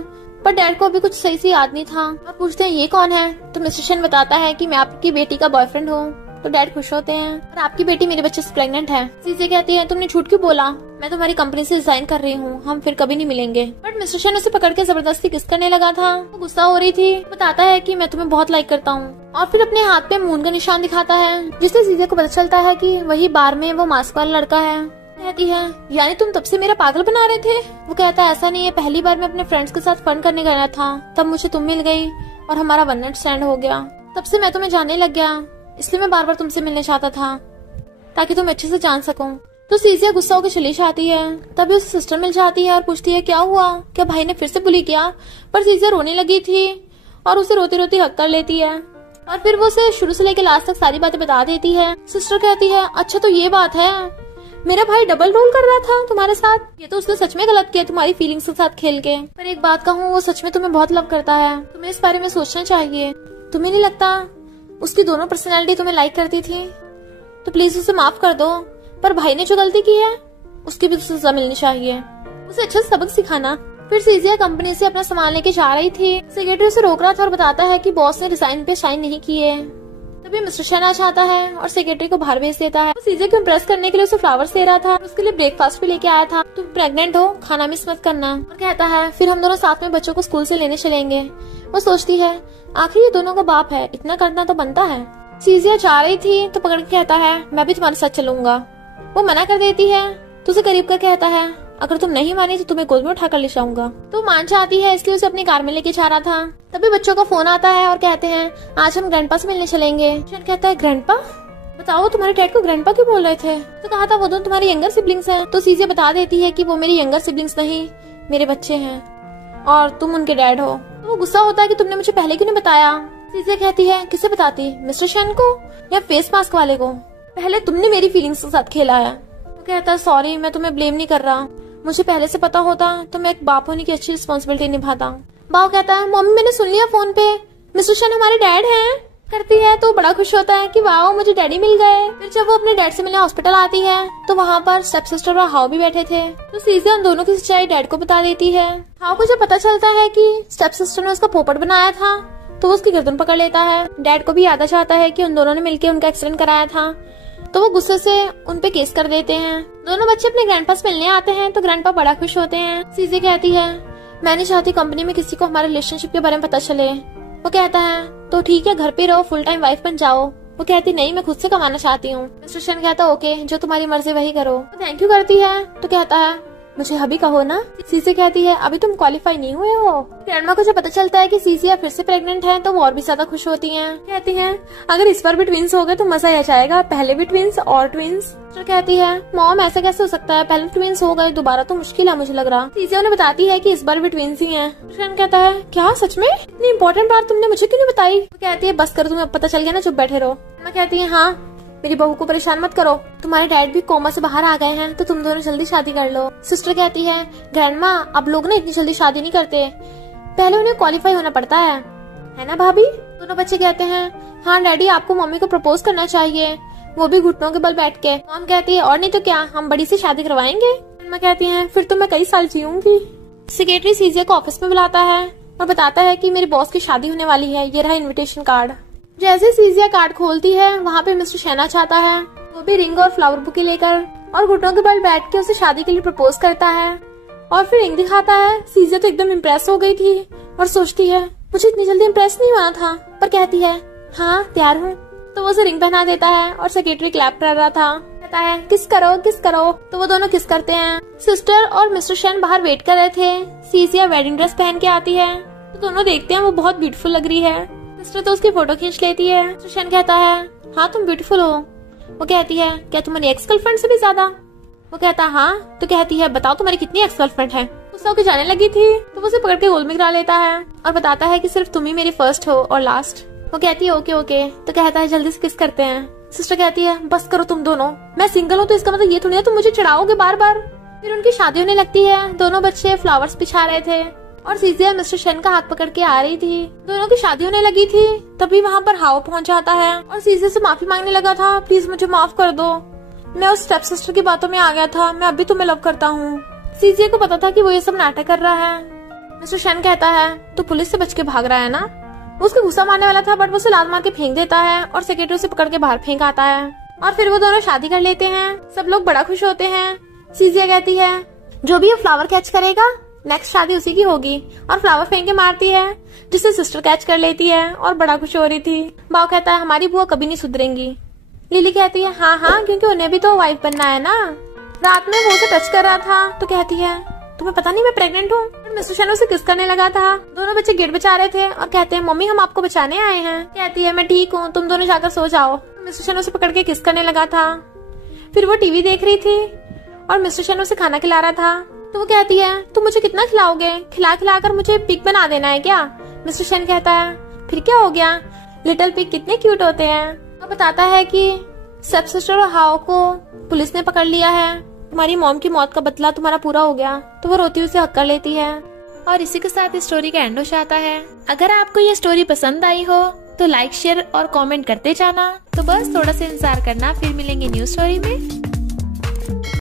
पर डैड को अभी कुछ सही से याद नहीं था। और पूछते हैं ये कौन है, तो मिस्टर शैन बताता है कि मैं आपकी बेटी का बॉयफ्रेंड हूँ। तो डैड खुश होते हैं और आपकी बेटी मेरे बच्चे से प्रेग्नेंट है। सीजिया कहती है तुमने झूठ क्यों बोला, मैं तुम्हारी कंपनी से रिजाइन कर रही हूँ, हम फिर कभी नहीं मिलेंगे। बट मिस्टर शैन उसे पकड़ के जबरदस्ती किस करने लगा था, वो गुस्सा हो रही थी। बताता है कि मैं तुम्हें बहुत लाइक करता हूँ और फिर अपने हाथ पे मून का निशान दिखाता है, जिससे सीजिया को पता चलता है कि वही बार में वो मास्क वाला लड़का है। कहती है यानी तुम तब से मेरा पागल बना रहे थे। वो कहता है ऐसा नहीं है, पहली बार मैं अपने फ्रेंड्स के साथ फन करने गया था, तब मुझे तुम मिल गई और हमारा 1 नाइट स्टैंड हो गया। तब से मैं तुम्हें जानने लग गया, इसलिए मैं बार बार तुमसे मिलने चाहता था ताकि तुम अच्छे से जान सको। तो सीजिया गुस्सा होकर चली जाती है। तभी उसे सिस्टर मिल जाती है और पूछती है क्या हुआ, क्या भाई ने फिर से बुली किया। पर सीजिया रोने लगी थी और उसे रोती रोती हक कर लेती है और फिर वो उसे शुरू से लेकर लास्ट तक सारी बातें बता देती है। सिस्टर कहती है अच्छा तो ये बात है, मेरा भाई डबल रोल कर रहा था तुम्हारे साथ, ये तो उसने सच में गलत किया तुम्हारी फीलिंग्स के साथ खेल के। पर एक बात कहूँ, वो सच में तुम्हें बहुत लव करता है, तुम्हें इस बारे में सोचना चाहिए। तुम्हें नहीं लगता उसकी दोनों पर्सनैलिटी तुम्हें लाइक करती थी, तो प्लीज उसे माफ कर दो। पर भाई ने जो गलती की है उसकी भी सजा मिलनी चाहिए, उसे अच्छा सबक सिखाना। फिर सीजिया कंपनी से अपना सामान लेके जा रही थी। सेक्रेटरी उसे रोक रहा था और बताता है कि बॉस ने रिजाइन पे साइन नहीं किए। तभी मिस्टर शेन आ जाता है और सेक्रेटरी को बाहर भेज देता है। सीजे को इम्प्रेस करने के लिए उसे फ्लावर्स दे रहा था, उसके लिए ब्रेकफास्ट भी लेके आया था। तुम प्रेग्नेंट हो, खाना मिस मत करना। और कहता है फिर हम दोनों साथ में बच्चों को स्कूल से लेने चलेंगे। वो सोचती है आखिर ये दोनों का बाप है, इतना करना तो बनता है। सीजिया जा रही थी तो पकड़ के कहता है मैं भी तुम्हारे साथ चलूंगा। वो मना कर देती है तो उसे करीब कर कहता है अगर तुम नहीं मानी तो तुम्हें गोद में उठाकर ले जाऊंगा। तो मान जाती है, इसलिए उसे अपनी कार में लेके जा रहा था। तभी बच्चों का फोन आता है और कहते हैं आज हम ग्रैंडपा से मिलने चलेंगे। शेन कहता है ग्रैंडपा? बताओ तुम्हारे डैड को ग्रैंडपा क्यों बोल रहे थे? तो कहा था वो दोनों तुम्हारी यंगर सिबलिंग्स हैं। तो सीजे बता देती है कि वो मेरी यंगर सिबलिंग्स नहीं, मेरे बच्चे हैं और तुम उनके डैड हो। तो वो गुस्सा होता है कि तुमने मुझे पहले क्यों नहीं बताया। सीजे कहती है किसे बताती, मिस्टर शेन को या फेस मास्क वाले को? पहले तुमने मेरी फीलिंग्स के साथ खेला है। वो कहता है सॉरी, मैं तुम्हें ब्लेम नहीं कर रहा, मुझे पहले से पता होता तो मैं एक बाप होने की अच्छी रिस्पॉन्सिबिलिटी निभाता। बाव कहता है मम्मी मैंने सुन लिया फोन पे, मिस्टर शेन हमारे डैड हैं। करती है तो बड़ा खुश होता है कि वाह मुझे डैडी मिल गए। फिर जब वो अपने डैड से मिलने हॉस्पिटल आती है तो वहाँ पर स्टेप सिस्टर और हाउ भी बैठे थे। तो सीजे उन दोनों की सच्चाई डैड को बता देती है। हाउ को जब पता चलता है कि स्टेप सिस्टर ने उसका पोपट बनाया था तो वो उसकी गर्दन पकड़ लेता है। डैड को भी याद आ जाता है कि उन दोनों ने मिलकर उनका एक्सीडेंट कराया था, तो वो गुस्से से उन पे केस कर देते हैं। दोनों बच्चे अपने ग्रैंडपा से मिलने आते हैं तो ग्रैंडपा बड़ा खुश होते हैं। सीजे कहती है मैं नहीं चाहती कंपनी में किसी को हमारे रिलेशनशिप के बारे में पता चले। वो कहता है तो ठीक है घर पे रहो, फुल टाइम वाइफ बन जाओ। वो कहती नहीं मैं खुद से कमाना चाहती हूँ। मिस्टर शेन कहता ओके जो तुम्हारी मर्जी वही करो। तो थैंक यू करती है तो कहता है मुझे अभी कहो ना। सीजे कहती है अभी तुम क्वालिफाई नहीं हुए हो। ग्रैंडमा को जब पता चलता है कि सीजिया फिर से प्रेग्नेंट है तो वो और भी ज्यादा खुश होती हैं। कहती हैं अगर इस बार भी ट्विंस हो गए तो मजा आ जाएगा, पहले भी ट्विंस और ट्विंस। तो कहती है मॉम ऐसा कैसे हो सकता है, पहले ट्विंस हो गए दोबारा तो मुश्किल है मुझे लग रहा। सीजिया उन्हें बताती है कि इस बार भी ट्विंस ही हैं। शेन कहता है क्या सच में? इतनी इंपॉर्टेंट बात तुमने मुझे क्यों नहीं बताई? वो कहती है बस करो, तुम्हें पता चल गया ना, चुप बैठे रहो। मैं कहती है हाँ मेरी बहू को परेशान मत करो, तुम्हारे डैड भी कोमा से बाहर आ गए हैं तो तुम दोनों जल्दी शादी कर लो। सिस्टर कहती है ग्रैंडमा अब लोग ना इतनी जल्दी शादी नहीं करते, पहले उन्हें क्वालिफाई होना पड़ता है ना भाभी? दोनों बच्चे कहते हैं हाँ डैडी आपको मम्मी को प्रपोज करना चाहिए, वो भी घुटनों के बल बैठ के। मॉम कहती है और नहीं तो क्या, हम बड़ी सी शादी करवाएंगे। ग्रैंडमा कहती है फिर तो मैं कई साल जीऊंगी। सेक्रेटरी सीजे को ऑफिस में बुलाता है और बताता है कि मेरे बॉस की शादी होने वाली है, ये रहा इन्विटेशन कार्ड। जैसे सीजिया कार्ड खोलती है वहाँ पे मिस्टर शेन चाहता है, वो भी रिंग और फ्लावर बुके लेकर और घुटनों के बल बैठ के उसे शादी के लिए प्रपोज करता है और फिर रिंग दिखाता है। सीजिया तो एकदम इम्प्रेस हो गई थी और सोचती है मुझे इतनी जल्दी इम्प्रेस नहीं हुआ था, पर कहती है हाँ तैयार हूँ। तो वो उसे रिंग पहना देता है और सेक्रेटरी क्लैप कर रहा था, कहता है किस करो किस करो। तो वो दोनों किस करते हैं। सिस्टर और मिस्टर शेन बाहर वेट कर रहे थे। सीजिया वेडिंग ड्रेस पहन के आती है तो दोनों देखते हैं वो बहुत ब्यूटीफुल लग रही है। सिस्टर तो उसकी फोटो खींच लेती है। मिस्टर शेन कहता है हाँ तुम ब्यूटीफुल हो। वो कहती है क्या तुम्हारी एक्स गर्लफ्रेंड से भी ज्यादा? वो कहता है हाँ। तो कहती है बताओ तुम्हारी कितनी एक्स गर्लफ्रेंड है? गुस्सा होकर जाने लगी थी तो वो उसे पकड़ के गोल में गिरा लेता है और बताता है कि सिर्फ तुम ही मेरी फर्स्ट हो और लास्ट। वो कहती है ओके ओके। तो कहता है जल्दी से किस करते हैं। सिस्टर कहती है बस करो तुम दोनों, मैं सिंगल हूँ तो इसका मतलब ये थोड़ी ना तुम मुझे चिढ़ाओगे बार बार। फिर उनकी शादी होने लगती है। दोनों बच्चे फ्लावर्स बिछा रहे थे और सीजिया मिस्टर शेन का हाथ पकड़ के आ रही थी। दोनों की शादी होने लगी थी तभी वहाँ पर हाउ पहुँच जाता है और सीजिया से माफी मांगने लगा था, प्लीज मुझे माफ कर दो, मैं उस स्टेप सिस्टर की बातों में आ गया था, मैं अभी तुम्हें लव करता हूँ। सीजिया को पता था कि वो ये सब नाटक कर रहा है। मिस्टर शेन कहता है तो पुलिस से बच के भाग रहा है ना। वो उसको गुस्सा मारने वाला था बट वो उसे लात मार के फेंक देता है और सेक्रेटरी से पकड़ के बाहर फेंक आता है और फिर वो दोनों शादी कर लेते हैं। सब लोग बड़ा खुश होते हैं। सीजिया कहती है जो भी ये फ्लावर कैच करेगा नेक्स्ट शादी उसी की होगी और फ्लावर फेंक के मारती है जिससे सिस्टर कैच कर लेती है और बड़ा खुश हो रही थी। बाव कहता है हमारी बुआ कभी नहीं सुधरेंगी। लिली कहती है हाँ हाँ क्योंकि उन्हें भी तो वाइफ बनना है ना। रात में वो उसे टच कर रहा था तो कहती है तुम्हें पता नहीं मैं प्रेग्नेंट हूँ। मिस्टर शेन उसे किस करने लगा था। दोनों बच्चे गेट बचा रहे थे और कहते हैं मम्मी हम आपको बचाने आए हैं। कहती है मैं ठीक हूँ, तुम दोनों जाकर सो जाओ। मिस्टर शेन उसे पकड़ के किस करने लगा था। फिर वो टीवी देख रही थी और मिस्टर शेन उसे खाना खिला रहा था तो वो कहती है तुम मुझे कितना खिलाओगे, खिला खिला कर मुझे पिग बना देना है क्या? मिस्टर शेन कहता है फिर क्या हो गया, लिटिल पिग कितने क्यूट होते हैं। और बताता है कि स्टेप सिस्टर और हाउ को पुलिस ने पकड़ लिया है, तुम्हारी मॉम की मौत का बदला तुम्हारा पूरा हो गया। तो वो रोती हुई उसे हक कर लेती है और इसी के साथ इस स्टोरी का एंड हो जाता है। अगर आपको ये स्टोरी पसंद आई हो तो लाइक शेयर और कमेंट करते जाना। तो बस थोड़ा सा इंतजार करना, फिर मिलेंगे न्यू स्टोरी में।